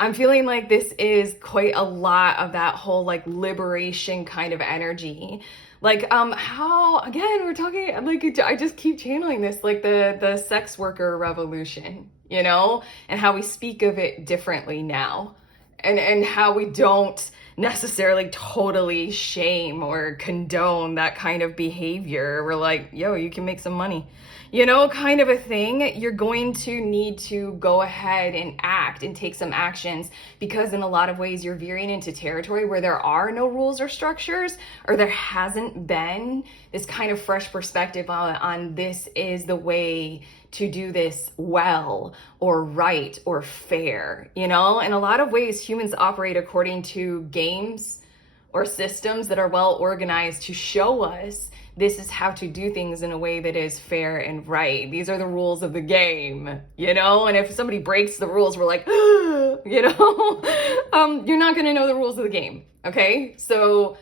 I'm feeling like this is quite a lot of that whole like liberation kind of energy. Like how, again, we're talking like, I just keep channeling this, like the sex worker revolution, you know, and how we speak of it differently now. And how we don't necessarily totally shame or condone that kind of behavior. We're like, yo, you can make some money, you know, kind of a thing. You're going to need to go ahead and act and take some actions because in a lot of ways you're veering into territory where there are no rules or structures, or there hasn't been this kind of fresh perspective on this is the way to do this well or right or fair, you know? In a lot of ways, humans operate according to games or systems that are well organized to show us this is how to do things in a way that is fair and right. These are the rules of the game, you know? And if somebody breaks the rules, we're like, you know? You're not gonna know the rules of the game, okay? So,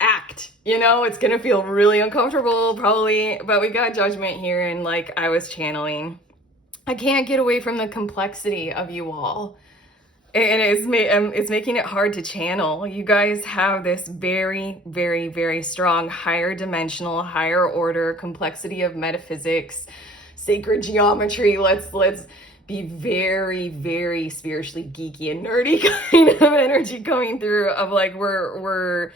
act, you know, it's gonna feel really uncomfortable probably, but we got Judgment here and like I was channeling. I can't get away from the complexity of you all, and it's making it hard to channel. You guys have this very, very, very strong higher dimensional, higher order complexity of metaphysics, sacred geometry. Let's be very, very spiritually geeky and nerdy kind of energy coming through of like we're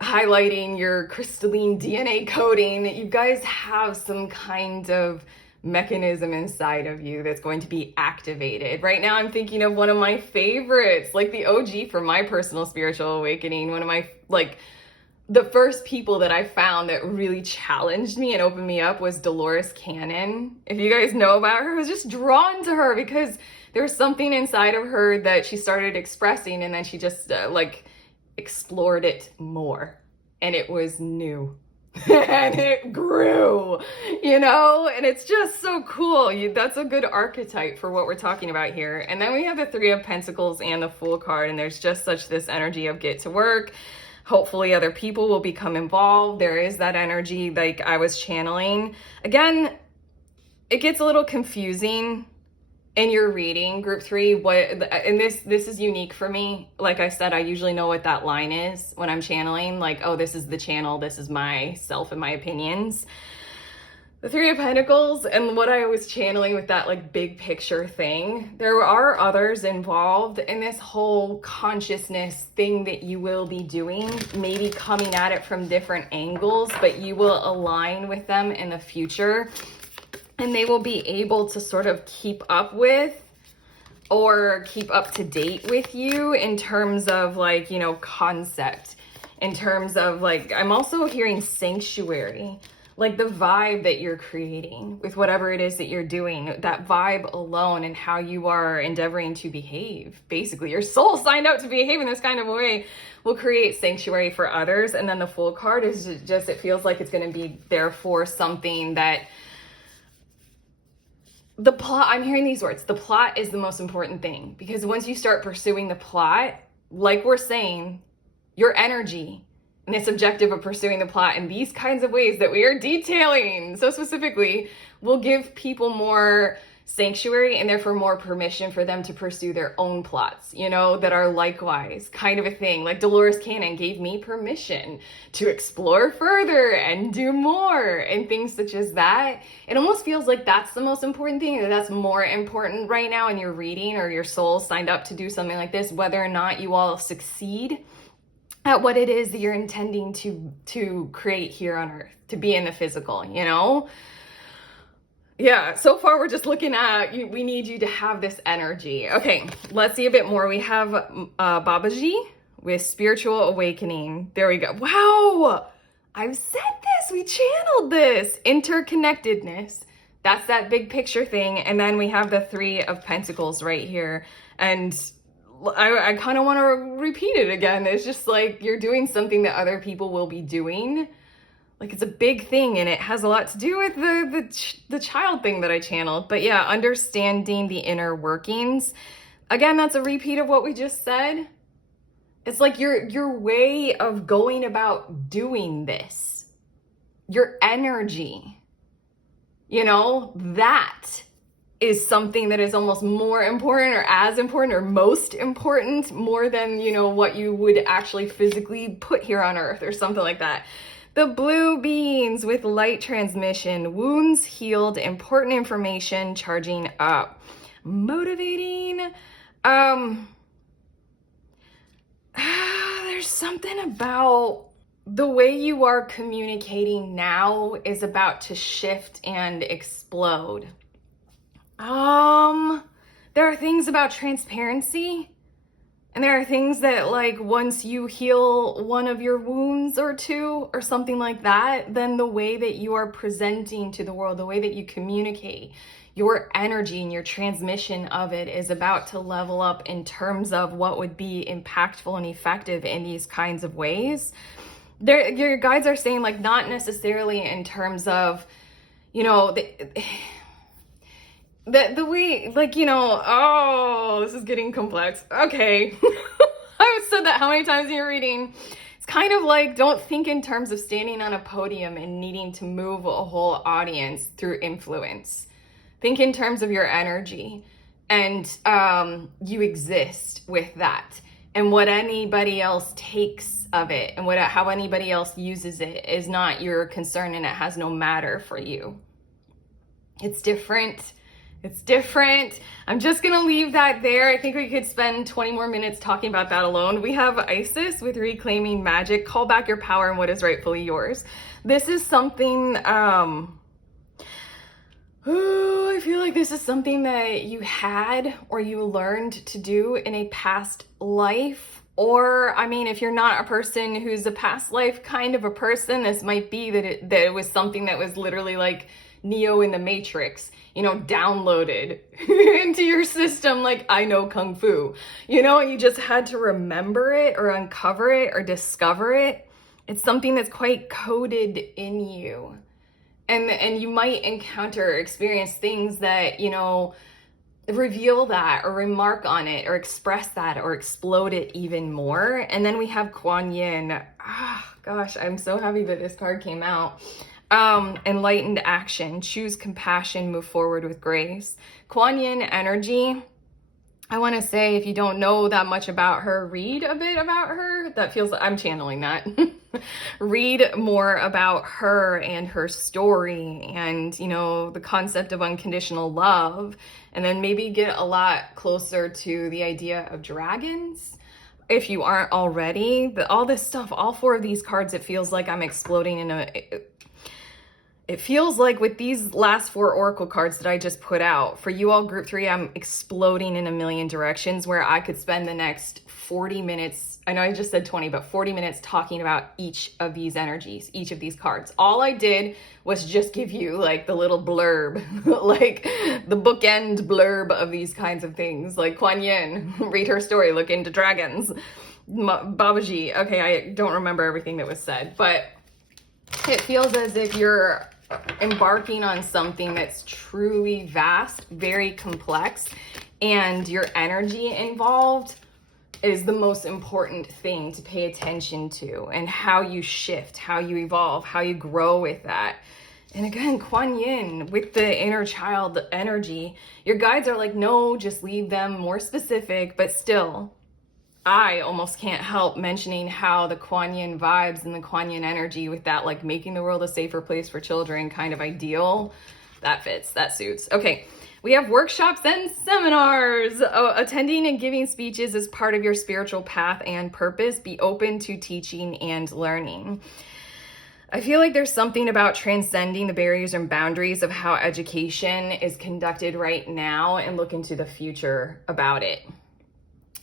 highlighting your crystalline DNA coding. You guys have some kind of mechanism inside of you that's going to be activated. Right now I'm thinking of one of my favorites, like the OG for my personal spiritual awakening. One of my, like, the first people that I found that really challenged me and opened me up was Dolores Cannon. If you guys know about her, I was just drawn to her because there was something inside of her that she started expressing, and then she just like explored it more, and it was new. and it grew, and it's just so cool. That's a good archetype for what we're talking about here. And then we have the Three of Pentacles and the Fool card, and there's just such this energy of get to work. Hopefully other people will become involved. There is that energy like I was channeling. Again, it gets a little confusing in your reading, group 3, and this is unique for me. Like I said, I usually know what that line is when I'm channeling, like, oh, this is the channel, this is myself and my opinions. The Three of Pentacles and what I was channeling with that like big picture thing, there are others involved in this whole consciousness thing that you will be doing, maybe coming at it from different angles, but you will align with them in the future. And they will be able to sort of keep up with or keep up to date with you in terms of like, concept, in terms of like, I'm also hearing sanctuary, like the vibe that you're creating with whatever it is that you're doing, that vibe alone and how you are endeavoring to behave. Basically, your soul signed out to behave in this kind of a way will create sanctuary for others. And then the Fool card is just, it feels like it's going to be there for something that the plot, I'm hearing these words, the plot is the most important thing, because once you start pursuing the plot, like we're saying, your energy and this objective of pursuing the plot in these kinds of ways that we are detailing so specifically will give people more sanctuary and therefore more permission for them to pursue their own plots, that are likewise kind of a thing. Like Dolores Cannon gave me permission to explore further and do more and things such as that. It almost feels like that's the most important thing, that's more important right now in your reading, or your soul signed up to do something like this, whether or not you all succeed at what it is that you're intending to create here on earth, to be in the physical, Yeah, so far we're just looking at, we need you to have this energy. Okay, let's see a bit more. We have Babaji with Spiritual Awakening. There we go. Wow, I've said this, we channeled this. Interconnectedness, that's that big picture thing. And then we have the Three of Pentacles right here. And I kind of want to repeat it again. It's just like you're doing something that other people will be doing. Like it's a big thing, and it has a lot to do with the child thing that I channeled. But yeah, understanding the inner workings. Again, that's a repeat of what we just said. It's like your way of going about doing this, your energy, that is something that is almost more important, or as important, or most important, more than, what you would actually physically put here on earth or something like that. The blue beans with light transmission, wounds healed, important information, charging up, motivating. There's something about the way you are communicating now is about to shift and explode. There are things about transparency. And there are things that, like, once you heal one of your wounds or two or something like that, then the way that you are presenting to the world, the way that you communicate, your energy and your transmission of it is about to level up in terms of what would be impactful and effective in these kinds of ways. Your guides are saying, like, not necessarily in terms of, the way, like, oh, this is getting complex. Okay. I've said that how many times in your reading? It's kind of like, don't think in terms of standing on a podium and needing to move a whole audience through influence. Think in terms of your energy, and you exist with that. And what anybody else takes of it and how anybody else uses it is not your concern, and it has no matter for you. It's different. It's different. I'm just going to leave that there. I think we could spend 20 more minutes talking about that alone. We have Isis with Reclaiming Magic. Call back your power and what is rightfully yours. This is something, I feel like this is something that you had or you learned to do in a past life. Or, I mean, if you're not a person who's a past life kind of a person, this might be that it was something that was literally like Neo in the Matrix, downloaded into your system, like I know Kung Fu, you just had to remember it or uncover it or discover it It's something that's quite coded in you. And you might encounter or experience things that, reveal that or remark on it or express that or explode it even more. And then we have Kuan Yin. Gosh, I'm so happy that this card came out. Enlightened action, choose compassion, move forward with grace. Kuan Yin energy. I want to say, if you don't know that much about her, read a bit about her. That feels like I'm channeling that. Read more about her and her story and, the concept of unconditional love. And then maybe get a lot closer to the idea of dragons. If you aren't already, all this stuff, all 4 of these cards, it feels like I'm exploding it feels like with these last 4 oracle cards that I just put out, for you all group 3, I'm exploding in a million directions where I could spend the next 40 minutes, I know I just said 20, but 40 minutes talking about each of these energies, each of these cards. All I did was just give you like the little blurb, like the bookend blurb of these kinds of things, like Kuan Yin, read her story, look into dragons, Babaji. Okay, I don't remember everything that was said, but it feels as if you're embarking on something that's truly vast, very complex, and your energy involved is the most important thing to pay attention to, and how you shift, how you evolve, how you grow with that. And again, Kuan Yin with the inner child energy, your guides are like, no, just leave them more specific, but still, I almost can't help mentioning how the Kuan Yin vibes and the Kuan Yin energy with that, like making the world a safer place for children kind of ideal, that fits, that suits. Okay, we have workshops and seminars. Attending and giving speeches is part of your spiritual path and purpose. Be open to teaching and learning. I feel like there's something about transcending the barriers and boundaries of how education is conducted right now and look into the future about it.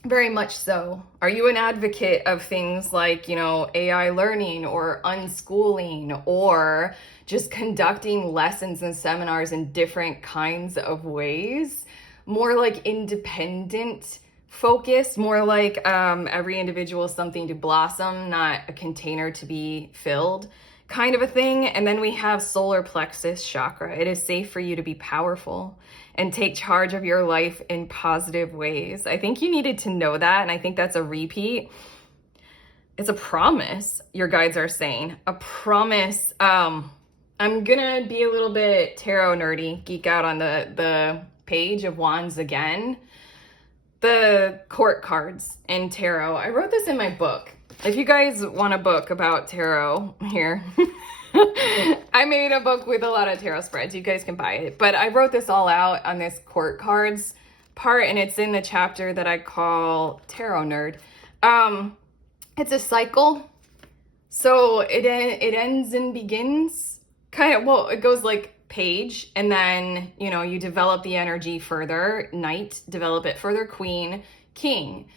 Very much so. Are you an advocate of things like, AI learning or unschooling, or just conducting lessons and seminars in different kinds of ways? More like independent focus, more like every individual is something to blossom, not a container to be filled kind of a thing. And then we have solar plexus chakra. It is safe for you to be powerful and take charge of your life in positive ways. I think you needed to know that, and I think that's a repeat. It's a promise, your guides are saying. A promise. I'm gonna be a little bit tarot nerdy, geek out on the Page of Wands again. The court cards in tarot. I wrote this in my book. If you guys want a book about tarot, here. I made a book with a lot of tarot spreads. You guys can buy it. But I wrote this all out on this court cards part, and it's in the chapter that I call Tarot Nerd. It's a cycle. So it ends and begins. It goes like page, and then, you develop the energy further. Knight, develop it further. Queen, king.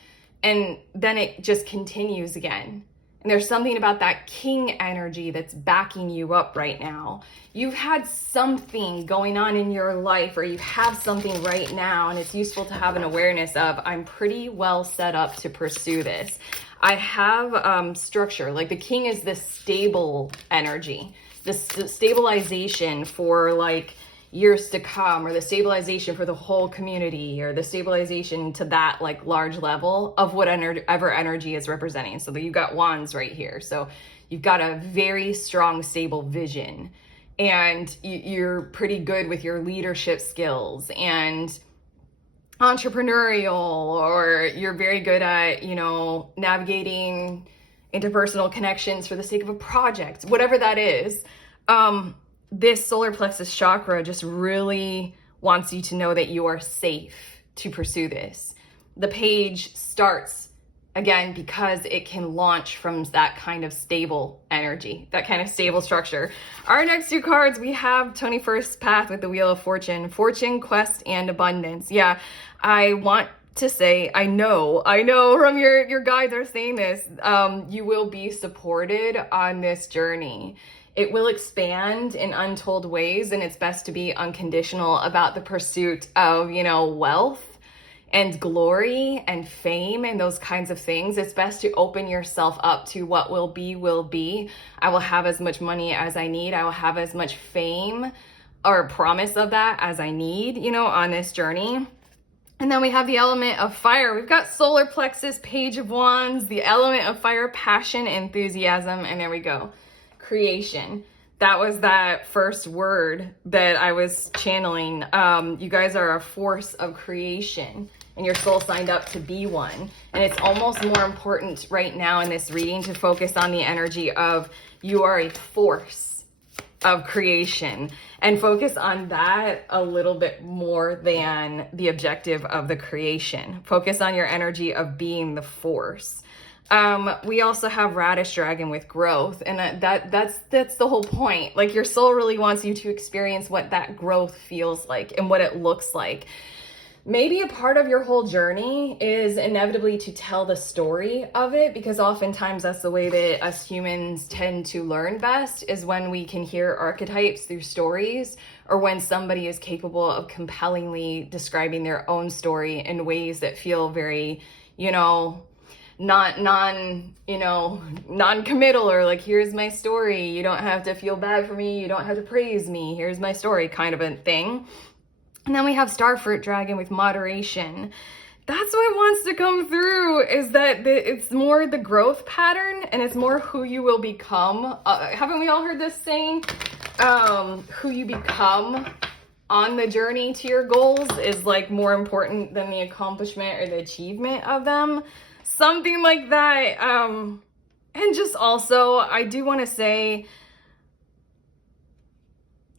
And then it just continues again. And there's something about that king energy that's backing you up right now. You've had something going on in your life, or you have something right now, and it's useful to have an awareness of, I'm pretty well set up to pursue this. I have structure. Like the king is this stable energy, this stabilization for like years to come, or the stabilization for the whole community, or the stabilization to that like large level of whatever energy is representing. So that you've got wands right here. So you've got a very strong, stable vision, and you're pretty good with your leadership skills and entrepreneurial, or you're very good at, navigating interpersonal connections for the sake of a project, whatever that is. This solar plexus chakra just really wants you to know that you are safe to pursue this. The page starts again because it can launch from that kind of stable energy, that kind of stable structure. Our next 2 cards, we have 21st Path with the Wheel of Fortune, Fortune, Quest, and Abundance. Yeah, I want to say, I know from your guides are saying this, you will be supported on this journey. It will expand in untold ways, and it's best to be unconditional about the pursuit of, wealth and glory and fame and those kinds of things. It's best to open yourself up to what will be, will be. I will have as much money as I need. I will have as much fame or promise of that as I need, you know, on this journey. And then we have the element of fire. We've got solar plexus, page of wands, the element of fire, passion, enthusiasm, and there we go. Creation. That was that first word that I was channeling. You guys are a force of creation, and your soul signed up to be one. And it's almost more important right now in this reading to focus on the energy of you are a force of creation, and focus on that a little bit more than the objective of the creation. Focus on your energy of being the force. We also have Radish Dragon with growth, and that's the whole point. Like, your soul really wants you to experience what that growth feels like and what it looks like. Maybe a part of your whole journey is inevitably to tell the story of it, because oftentimes that's the way that us humans tend to learn best, is when we can hear archetypes through stories, or when somebody is capable of compellingly describing their own story in ways that feel very, you know, non-committal, or like, here's my story. You don't have to feel bad for me. You don't have to praise me. Here's my story kind of a thing. And then we have Starfruit Dragon with moderation. That's what wants to come through, is that it's more the growth pattern, and it's more who you will become. Haven't we all heard this saying? Who you become on the journey to your goals is like more important than the accomplishment or the achievement of them. Something like that. And just also, I do want to say,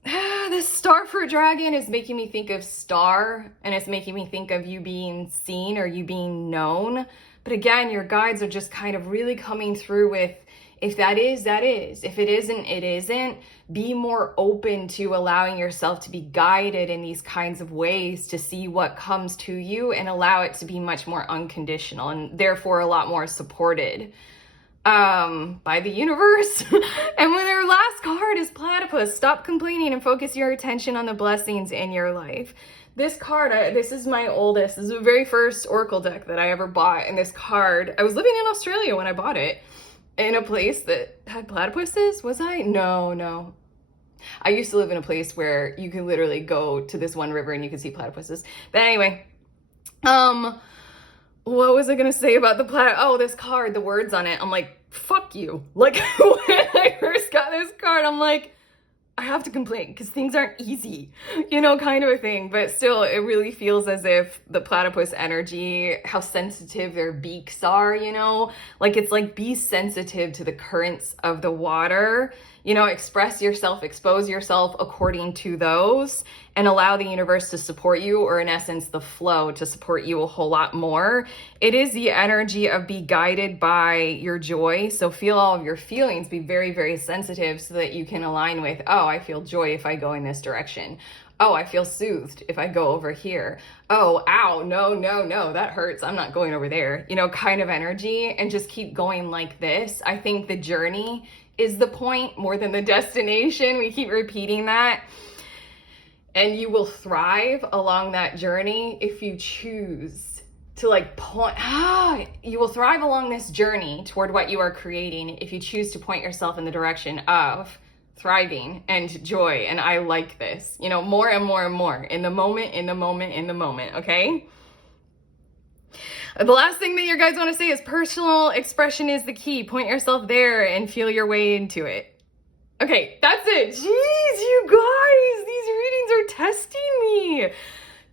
this Starfruit Dragon is making me think of star, and it's making me think of you being seen or you being known. But again, your guides are just kind of really coming through with, if that is, that is. If it isn't, it isn't. Be more open to allowing yourself to be guided in these kinds of ways, to see what comes to you, and allow it to be much more unconditional, and therefore a lot more supported by the universe. And when their last card is Platypus, stop complaining and focus your attention on the blessings in your life. This card, this is my oldest. This is the very first Oracle deck that I ever bought. And this card, I was living in Australia when I bought it, in a place that had platypuses. Was I? No. I used to live in a place where you could literally go to this one river and you could see platypuses. But anyway, what was I gonna say about the this card, the words on it. I'm like, fuck you. Like, when I first got this card, I'm like, I have to complain because things aren't easy, you know, kind of a thing. But still, it really feels as if the platypus energy, how sensitive their beaks are, you know, like, it's like, be sensitive to the currents of the water, you know, express yourself, expose yourself according to those, and allow the universe to support you, or in essence, the flow to support you a whole lot more. It is the energy of be guided by your joy. So feel all of your feelings, be very, very sensitive so that you can align with, oh, I feel joy if I go in this direction. Oh, I feel soothed if I go over here. Oh, ow, no, that hurts. I'm not going over there, you know, kind of energy, and just keep going like this. I think the journey is the point more than the destination. We keep repeating that. And you will thrive along that journey if you choose to you will thrive along this journey toward what you are creating if you choose to point yourself in the direction of thriving and joy. And I like this, you know, more and more and more in the moment, okay? The last thing that your guys want to say is personal expression is the key. Point yourself there and feel your way into it. Okay, that's it. Jeez, you guys, these readings are testing me.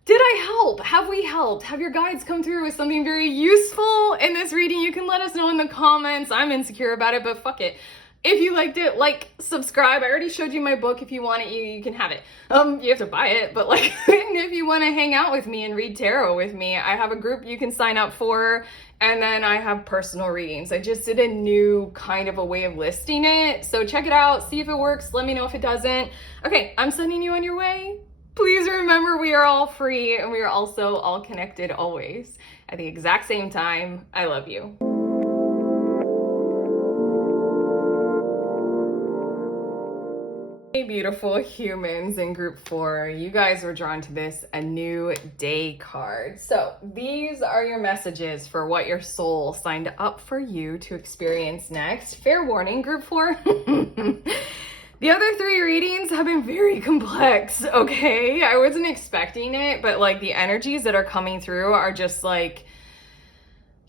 Did I help? Have we helped? Have your guides come through with something very useful in this reading? You can let us know in the comments. I'm insecure about it, but fuck it. If you liked it, like, subscribe. I already showed you my book. If you want it, you can have it. You have to buy it, but like, if you want to hang out with me and read tarot with me, I have a group you can sign up for, and then I have personal readings. I just did a new kind of a way of listing it, so check it out, see if it works, let me know if it doesn't. Okay, I'm sending you on your way. Please remember, we are all free, and we are also all connected always at the exact same time. I love you. Hey, beautiful humans in group 4, you guys were drawn to this A New Day card. So these are your messages for what your soul signed up for you to experience next. Fair warning, group 4. The other 3 readings have been very complex, okay? I wasn't expecting it, but like the energies that are coming through are just like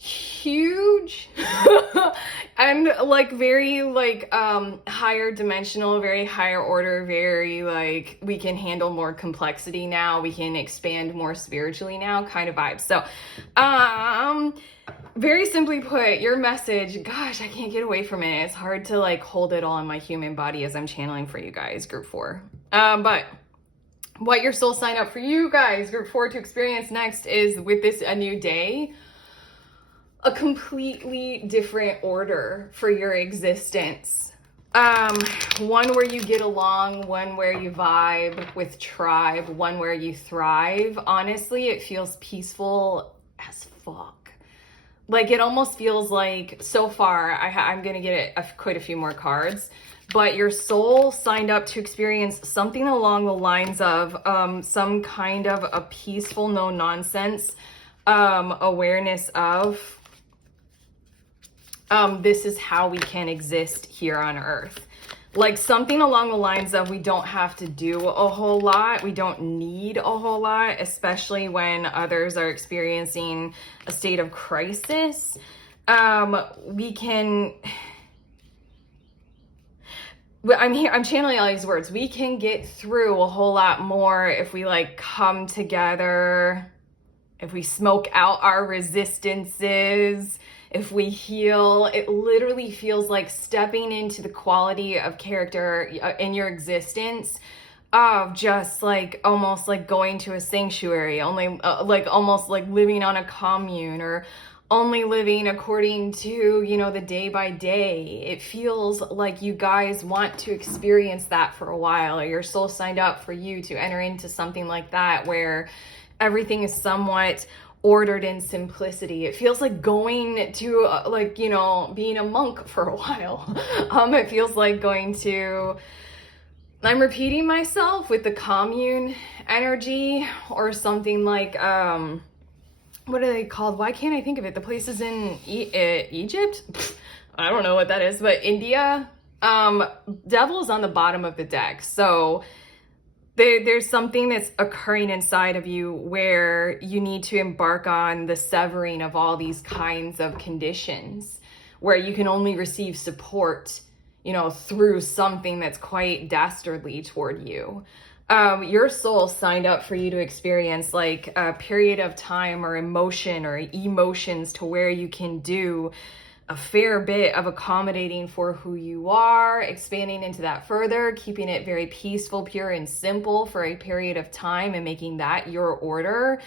huge and like very like higher dimensional, very higher order, very like we can handle more complexity now, we can expand more spiritually now kind of vibes. So very simply put, your message, gosh, I can't get away from it. It's hard to like hold it all in my human body as I'm channeling for you guys, group 4. But what your soul signed up for you guys, group 4, to experience next is with this A New Day, a completely different order for your existence. One where you get along, one where you vibe with tribe, one where you thrive. Honestly, it feels peaceful as fuck. Like it almost feels like, so far, I'm gonna get quite a few more cards, but your soul signed up to experience something along the lines of some kind of a peaceful, no nonsense awareness of this is how we can exist here on earth. Like something along the lines of we don't have to do a whole lot. We don't need a whole lot, especially when others are experiencing a state of crisis. We can, I'm channeling all these words. We can get through a whole lot more if we like come together, if we smoke out our resistances, if we heal. It literally feels like stepping into the quality of character in your existence of just like almost like going to a sanctuary, only like almost like living on a commune, or only living according to, you know, the day by day. It feels like you guys want to experience that for a while, or your soul signed up for you to enter into something like that where everything is somewhat ordered in simplicity. It feels like going to like, you know, being a monk for a while. It feels like going to, I'm repeating myself with the commune energy, or something like what are they called? Why can't I think of it? The places in Egypt? I don't know what that is, but India. Devil is on the bottom of the deck. So there's something that's occurring inside of you where you need to embark on the severing of all these kinds of conditions, where you can only receive support, you know, through something that's quite dastardly toward you. Your soul signed up for you to experience like a period of time or emotion or emotions to where you can do a fair bit of accommodating for who you are, expanding into that further, keeping it very peaceful, pure, and simple for a period of time, and making that your order.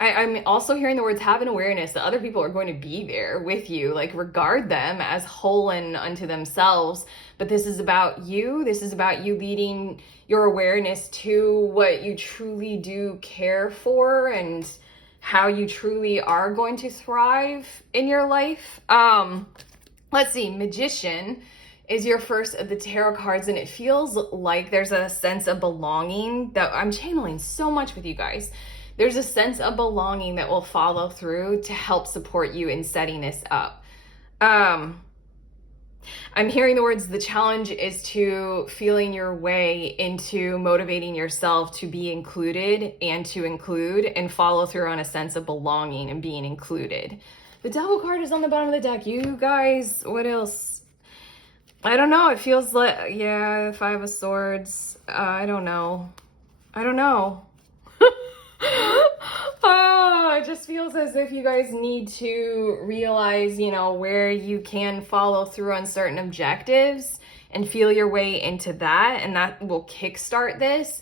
I'm also hearing the words have an awareness that other people are going to be there with you, like regard them as whole and unto themselves. But this is about you. This is about you leading your awareness to what you truly do care for and how you truly are going to thrive in your life. Let's see, Magician is your first of the tarot cards, and it feels like there's a sense of belonging that I'm channeling so much with you guys. There's a sense of belonging that will follow through to help support you in setting this up. I'm hearing the words, the challenge is to feeling your way into motivating yourself to be included and to include and follow through on a sense of belonging and being included. The Devil card is on the bottom of the deck. You guys, what else? I don't know. It feels like, yeah, 5 of Swords. I don't know. It just feels as if you guys need to realize, you know, where you can follow through on certain objectives and feel your way into that, and that will kickstart this.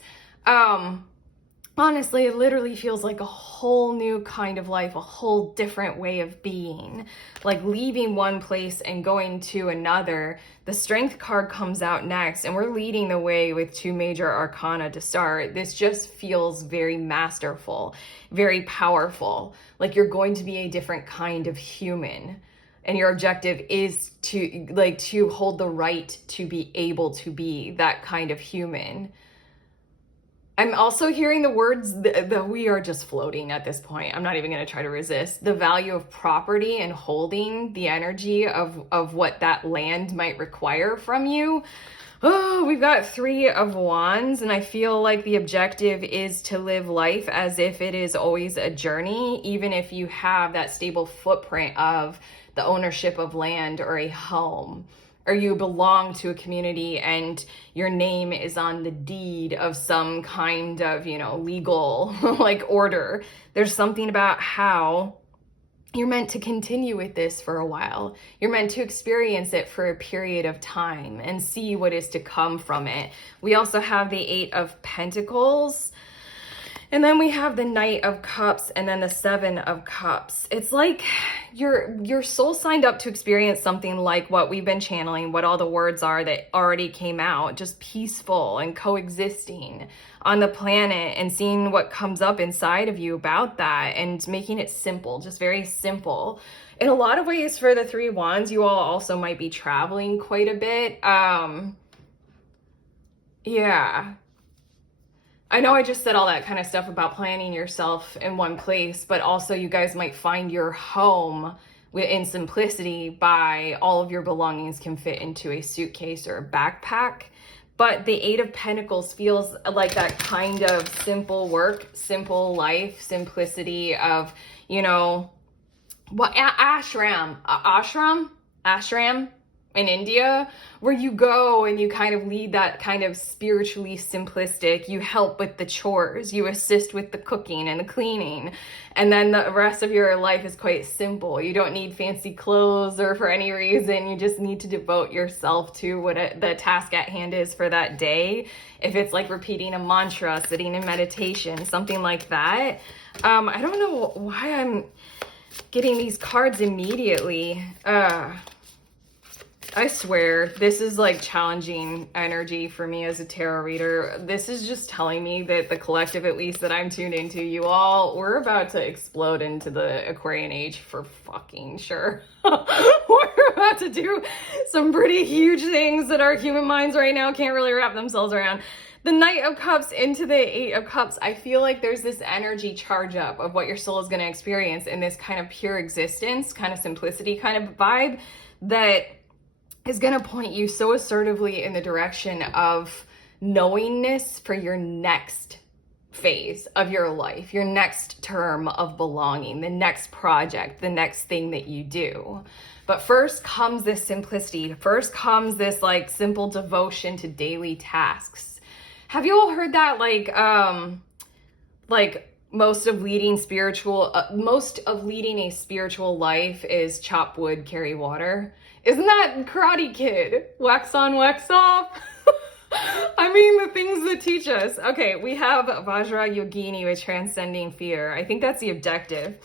Honestly, it literally feels like a whole new kind of life, a whole different way of being, like leaving one place and going to another. The Strength card comes out next, and we're leading the way with 2 major arcana to start. This just feels very masterful, very powerful, like you're going to be a different kind of human. and your objective is to hold the right to be able to be that kind of human. I'm also hearing the words that we are just floating at this point. I'm not even going to try to resist. The value of property and holding the energy of what that land might require from you. Oh, we've got 3 of Wands, and I feel like the objective is to live life as if it is always a journey, even if you have that stable footprint of the ownership of land or a home, or you belong to a community and your name is on the deed of some kind of, legal like order. There's something about how you're meant to continue with this for a while. You're meant to experience it for a period of time and see what is to come from it. We also have the 8 of Pentacles. And then we have the Knight of Cups and then the 7 of Cups. It's like your soul signed up to experience something like what we've been channeling, what all the words are that already came out, just peaceful and coexisting on the planet and seeing what comes up inside of you about that and making it simple, just very simple. In a lot of ways for the 3 Wands, you all also might be traveling quite a bit. Yeah. I know I just said all that kind of stuff about planning yourself in one place, but also you guys might find your home in simplicity by all of your belongings can fit into a suitcase or a backpack. But the 8 of Pentacles feels like that kind of simple work, simple life, simplicity of, ashram in India, where you go and you kind of lead that kind of spiritually simplistic, you help with the chores, you assist with the cooking and the cleaning, and then the rest of your life is quite simple. You don't need fancy clothes or for any reason. You just need to devote yourself to what the task at hand is for that day. If it's like repeating a mantra, sitting in meditation, something like that. I don't know why I'm getting these cards immediately. I swear, this is like challenging energy for me as a tarot reader. This is just telling me that the collective, at least that I'm tuned into, you all, we're about to explode into the Aquarian age for fucking sure. We're about to do some pretty huge things that our human minds right now can't really wrap themselves around. The Knight of Cups into the 8 of Cups, I feel like there's this energy charge up of what your soul is going to experience in this kind of pure existence, kind of simplicity kind of vibe that is going to point you so assertively in the direction of knowingness for your next phase of your life, your next term of belonging, the next project, the next thing that you do. But first comes this simplicity. First comes this like simple devotion to daily tasks. Have you all heard that? Most of leading a spiritual life is chop wood, carry water. Isn't that Karate Kid? Wax on, wax off. I mean, the things that teach us. Okay, we have Vajra Yogini with transcending fear. I think that's the objective.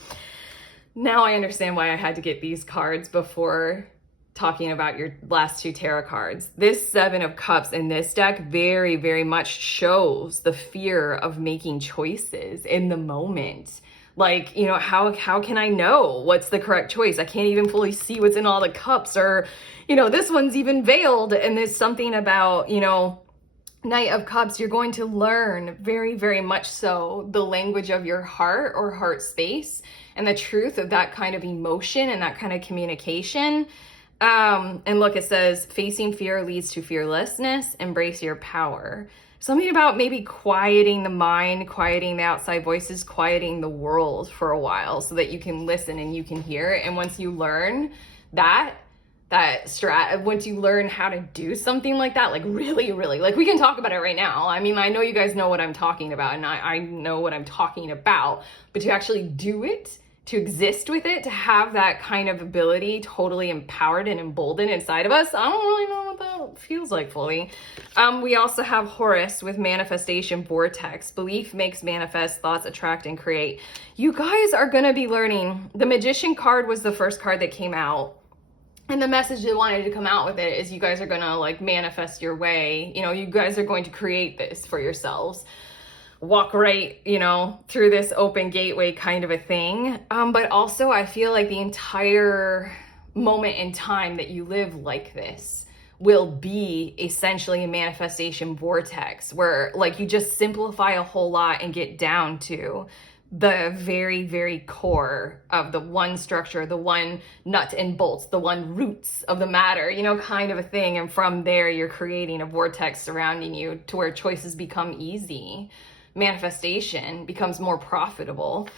Now I understand why I had to get these cards before talking about your last 2 tarot cards. This 7 of Cups in this deck very, very much shows the fear of making choices in the moment. Like, how can I know what's the correct choice? I can't even fully see what's in all the cups, or, this one's even veiled. And there's something about, Knight of Cups, you're going to learn very, very much so the language of your heart or heart space and the truth of that kind of emotion and that kind of communication. And look, it says, facing fear leads to fearlessness, embrace your power. Something about maybe quieting the mind, quieting the outside voices, quieting the world for a while so that you can listen and you can hear. And once you learn once you learn how to do something like that, like really, really, like we can talk about it right now. I mean, I know you guys know what I'm talking about and I know what I'm talking about, but to actually do it, to exist with it, to have that kind of ability totally empowered and emboldened inside of us, I don't really know what that feels like fully. We also have Horus with manifestation vortex. Belief makes manifest, thoughts attract and create. You guys are going to be learning. The Magician card was the first card that came out. And the message they wanted to come out with it is you guys are going to like manifest your way. You guys are going to create this for yourselves. Walk right, through this open gateway kind of a thing. But also I feel like the entire moment in time that you live like this will be essentially a manifestation vortex where like you just simplify a whole lot and get down to the very, very core of the one structure, the one nut and bolts, the one roots of the matter, you know, kind of a thing. And from there, you're creating a vortex surrounding you to where choices become easy. Manifestation becomes more profitable.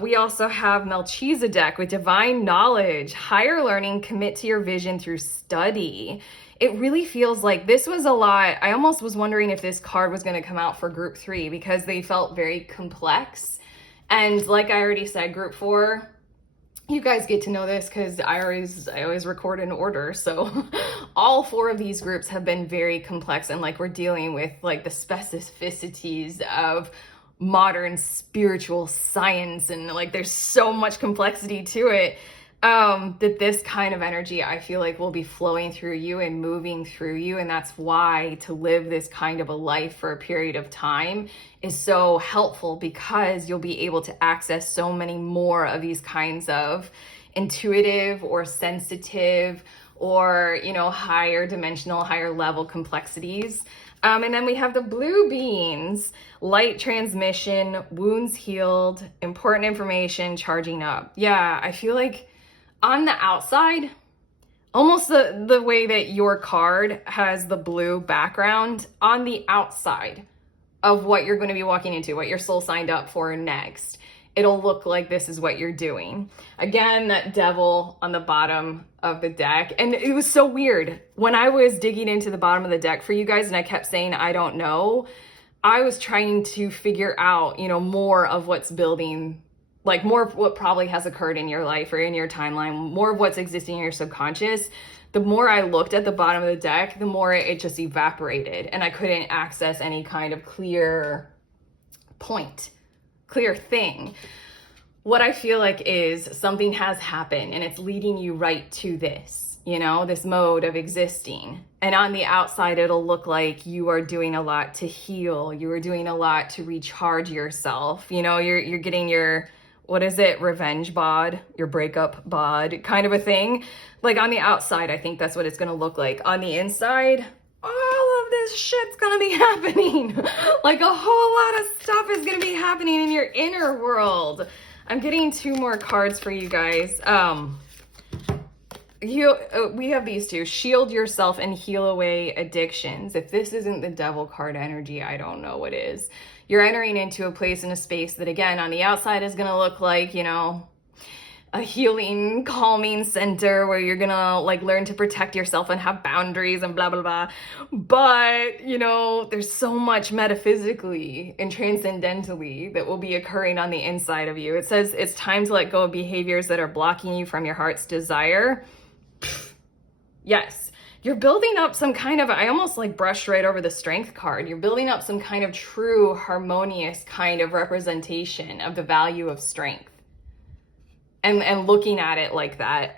We also have Melchizedek with divine knowledge, higher learning, commit to your vision through study. It really feels like this was a lot. I almost was wondering if this card was going to come out for group 3 because they felt very complex. And like I already said, group 4, you guys get to know this because I always record in order. So all 4 of these groups have been very complex, and like we're dealing with like the specificities of modern spiritual science, and like there's so much complexity to it that this kind of energy I feel like will be flowing through you and moving through you. And that's why to live this kind of a life for a period of time is so helpful, because you'll be able to access so many more of these kinds of intuitive or sensitive or, you know, higher dimensional, higher level complexities. And then we have the blue beans, light transmission, wounds healed, important information, charging up. Yeah, I feel like on the outside, almost the way that your card has the blue background, on the outside of what you're going to be walking into, what your soul signed up for next, it'll look like this is what you're doing. Again, that devil on the bottom of the deck. And it was so weird. When I was digging into the bottom of the deck for you guys and I kept saying, I don't know, I was trying to figure out, you know, more of what's building, like more of what probably has occurred in your life or in your timeline, more of what's existing in your subconscious. The more I looked at the bottom of the deck, the more it just evaporated and I couldn't access any kind of clear point, clear thing. What I feel like is something has happened and it's leading you right to this, you know, this mode of existing. And on the outside, it'll look like you are doing a lot to heal. You are doing a lot to recharge yourself. You know, you're getting your, what is it, revenge bod, your breakup bod kind of a thing. Like on the outside, I think that's what it's going to look like. On the inside, all of this shit's going to be happening. Like a whole lot of stuff is going to be happening in your inner world. I'm getting 2 more cards for you guys. We have these 2, shield yourself and heal away addictions. If this isn't the devil card energy, I don't know what is. You're entering into a place and a space that, again, on the outside is going to look like, you know, a healing, calming center where you're going to like learn to protect yourself and have boundaries and blah, blah, blah. But, you know, there's so much metaphysically and transcendentally that will be occurring on the inside of you. It says it's time to let go of behaviors that are blocking you from your heart's desire. Yes. You're building up some kind of, I almost like brushed right over the strength card. You're building up some kind of true harmonious kind of representation of the value of strength and looking at it like that.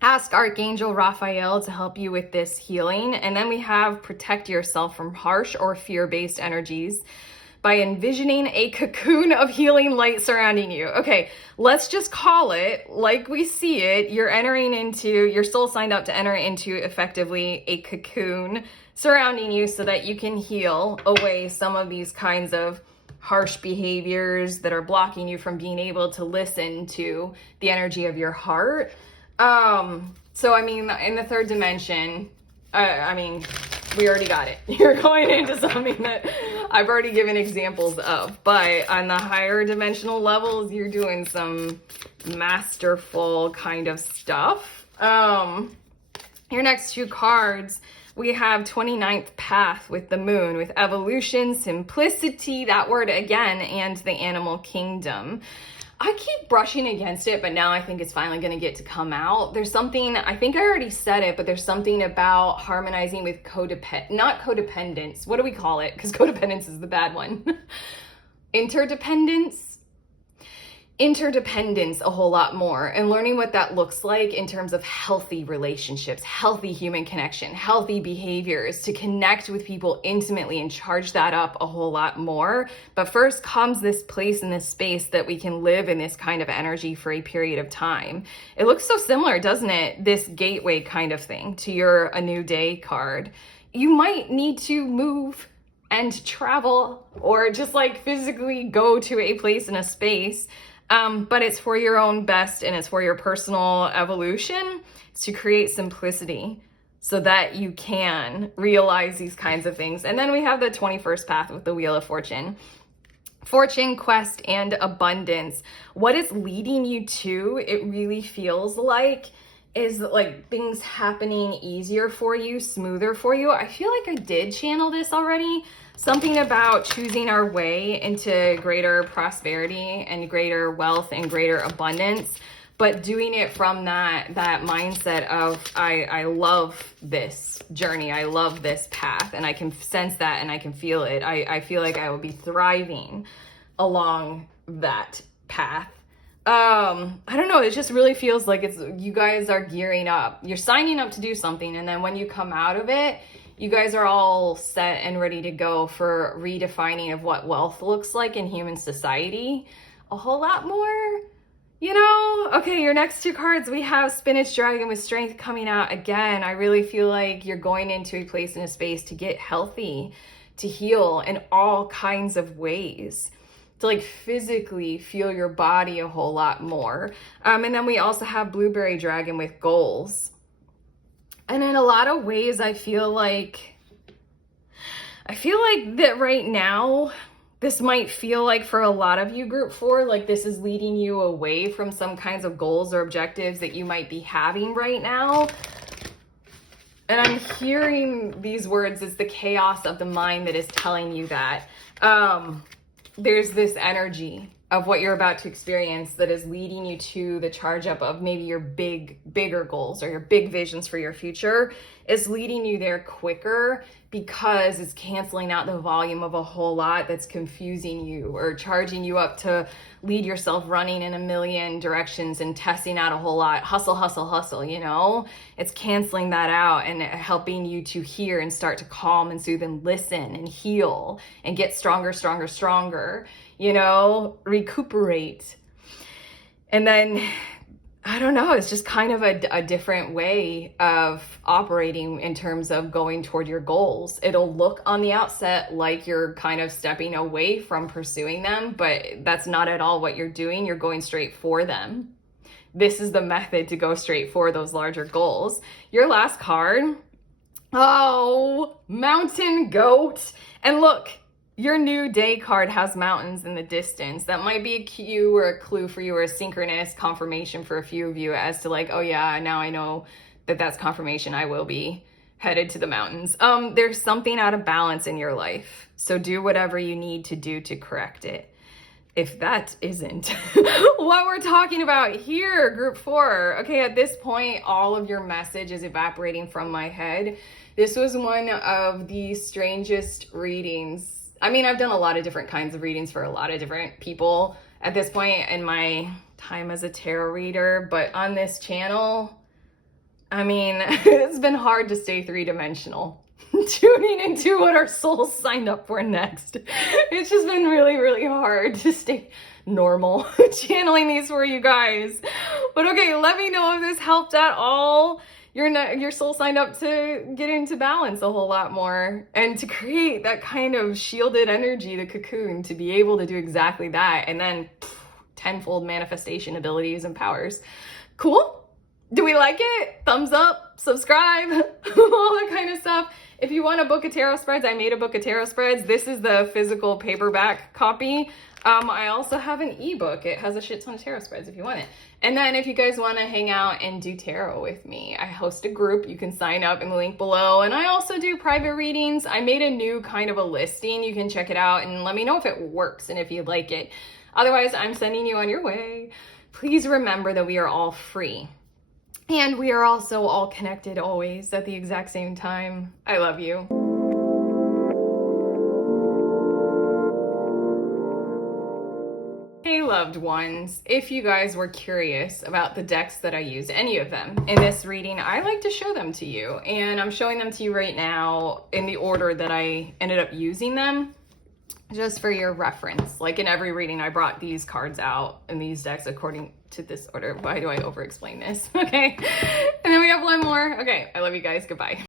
Ask Archangel Raphael to help you with this healing. And then we have protect yourself from harsh or fear-based energies by envisioning a cocoon of healing light surrounding you. Okay, let's just call it like we see it. You're entering into, your soul signed up to enter into effectively a cocoon surrounding you so that you can heal away some of these kinds of harsh behaviors that are blocking you from being able to listen to the energy of your heart. So I mean, in the 3rd dimension, I mean, we already got it. You're going into something that I've already given examples of, but on the higher dimensional levels, you're doing some masterful kind of stuff. Your next 2 cards, we have 29th path with the moon, with evolution, simplicity, that word again, and the animal kingdom. I keep brushing against it, but now I think it's finally going to get to come out. There's something, I think I already said it, but there's something about harmonizing with not codependence. What do we call it? Because codependence is the bad one. Interdependence. interdependence a whole lot more, and learning what that looks like in terms of healthy relationships, healthy human connection, healthy behaviors, to connect with people intimately and charge that up a whole lot more. But first comes this place and this space that we can live in this kind of energy for a period of time. It looks so similar, doesn't it? This gateway kind of thing to your A New Day card. You might need to move and travel, or just like physically go to a place and a space. But it's for your own best, and it's for your personal evolution. It's to create simplicity so that you can realize these kinds of things. And then we have the 21st path with the Wheel of Fortune. Fortune, quest, and abundance. What it's leading you to, it really feels like, is like things happening easier for you, smoother for you. I feel like I did channel this already. Something about choosing our way into greater prosperity and greater wealth and greater abundance, but doing it from that mindset of, I love this journey, I love this path, and I can sense that and I can feel it. I feel like I will be thriving along that path. I don't know, it just really feels like you guys are gearing up. You're signing up to do something, and then when you come out of it, you guys are all set and ready to go for redefining of what wealth looks like in human society. A whole lot more, you know? Okay, your next two cards, we have Spinach Dragon with Strength coming out again. I really feel like you're going into a place and a space to get healthy, to heal in all kinds of ways, to like physically feel your body a whole lot more. And then we also have Blueberry Dragon with Goals. And in a lot of ways, I feel like that right now, this might feel like for a lot of you, Group 4, like this is leading you away from some kinds of goals or objectives that you might be having right now. And I'm hearing these words, it's the chaos of the mind that is telling you that. There's this energy of what you're about to experience that is leading you to the charge up of maybe your bigger goals or your big visions for your future. It's leading you there quicker because it's canceling out the volume of a whole lot that's confusing you or charging you up to lead yourself running in a million directions and testing out a whole lot. Hustle, hustle, hustle, you know? It's canceling that out and helping you to hear and start to calm and soothe and listen and heal and get stronger, stronger, stronger, you know, recuperate. And then, I don't know, it's just kind of a different way of operating in terms of going toward your goals. It'll look on the outset like you're kind of stepping away from pursuing them, but that's not at all what you're doing. You're going straight for them. This is the method to go straight for those larger goals. Your last card, oh, Mountain Goat. And look, your New Day card has mountains in the distance. That might be a cue or a clue for you, or a synchronous confirmation for a few of you as to like, oh yeah, now I know that that's confirmation. I will be headed to the mountains. There's something out of balance in your life. So do whatever you need to do to correct it. If that isn't what we're talking about here, Group 4. Okay, at this point, all of your message is evaporating from my head. This was one of the strangest readings. I mean, I've done a lot of different kinds of readings for a lot of different people at this point in my time as a tarot reader, but on this channel, I mean, it's been hard to stay three-dimensional. Tuning into what our souls signed up for next. It's just been really, really hard to stay normal channeling these for you guys. But okay, let me know if this helped at all. Your soul signed up to get into balance a whole lot more and to create that kind of shielded energy, the cocoon, to be able to do exactly that. And then tenfold manifestation abilities and powers. Cool? Do we like it? Thumbs up, subscribe, all that kind of stuff. If you want a book of tarot spreads, I made a book of tarot spreads. This is the physical paperback copy. I also have an ebook. It has a shit ton of tarot spreads if you want it. And then if you guys want to hang out and do tarot with me, I host a group. You can sign up in the link below. And I also do private readings. I made a new kind of a listing. You can check it out and let me know if it works and if you like it. Otherwise, I'm sending you on your way. Please remember that we are all free. And we are also all connected always at the exact same time. I love you. Hey loved ones, if you guys were curious about the decks that I used, any of them in this reading, I like to show them to you. And I'm showing them to you right now in the order that I ended up using them, just for your reference. Like in every reading, I brought these cards out in these decks according to this order. Why do I over explain this? Okay. And then we have one more. Okay. I love you guys. Goodbye.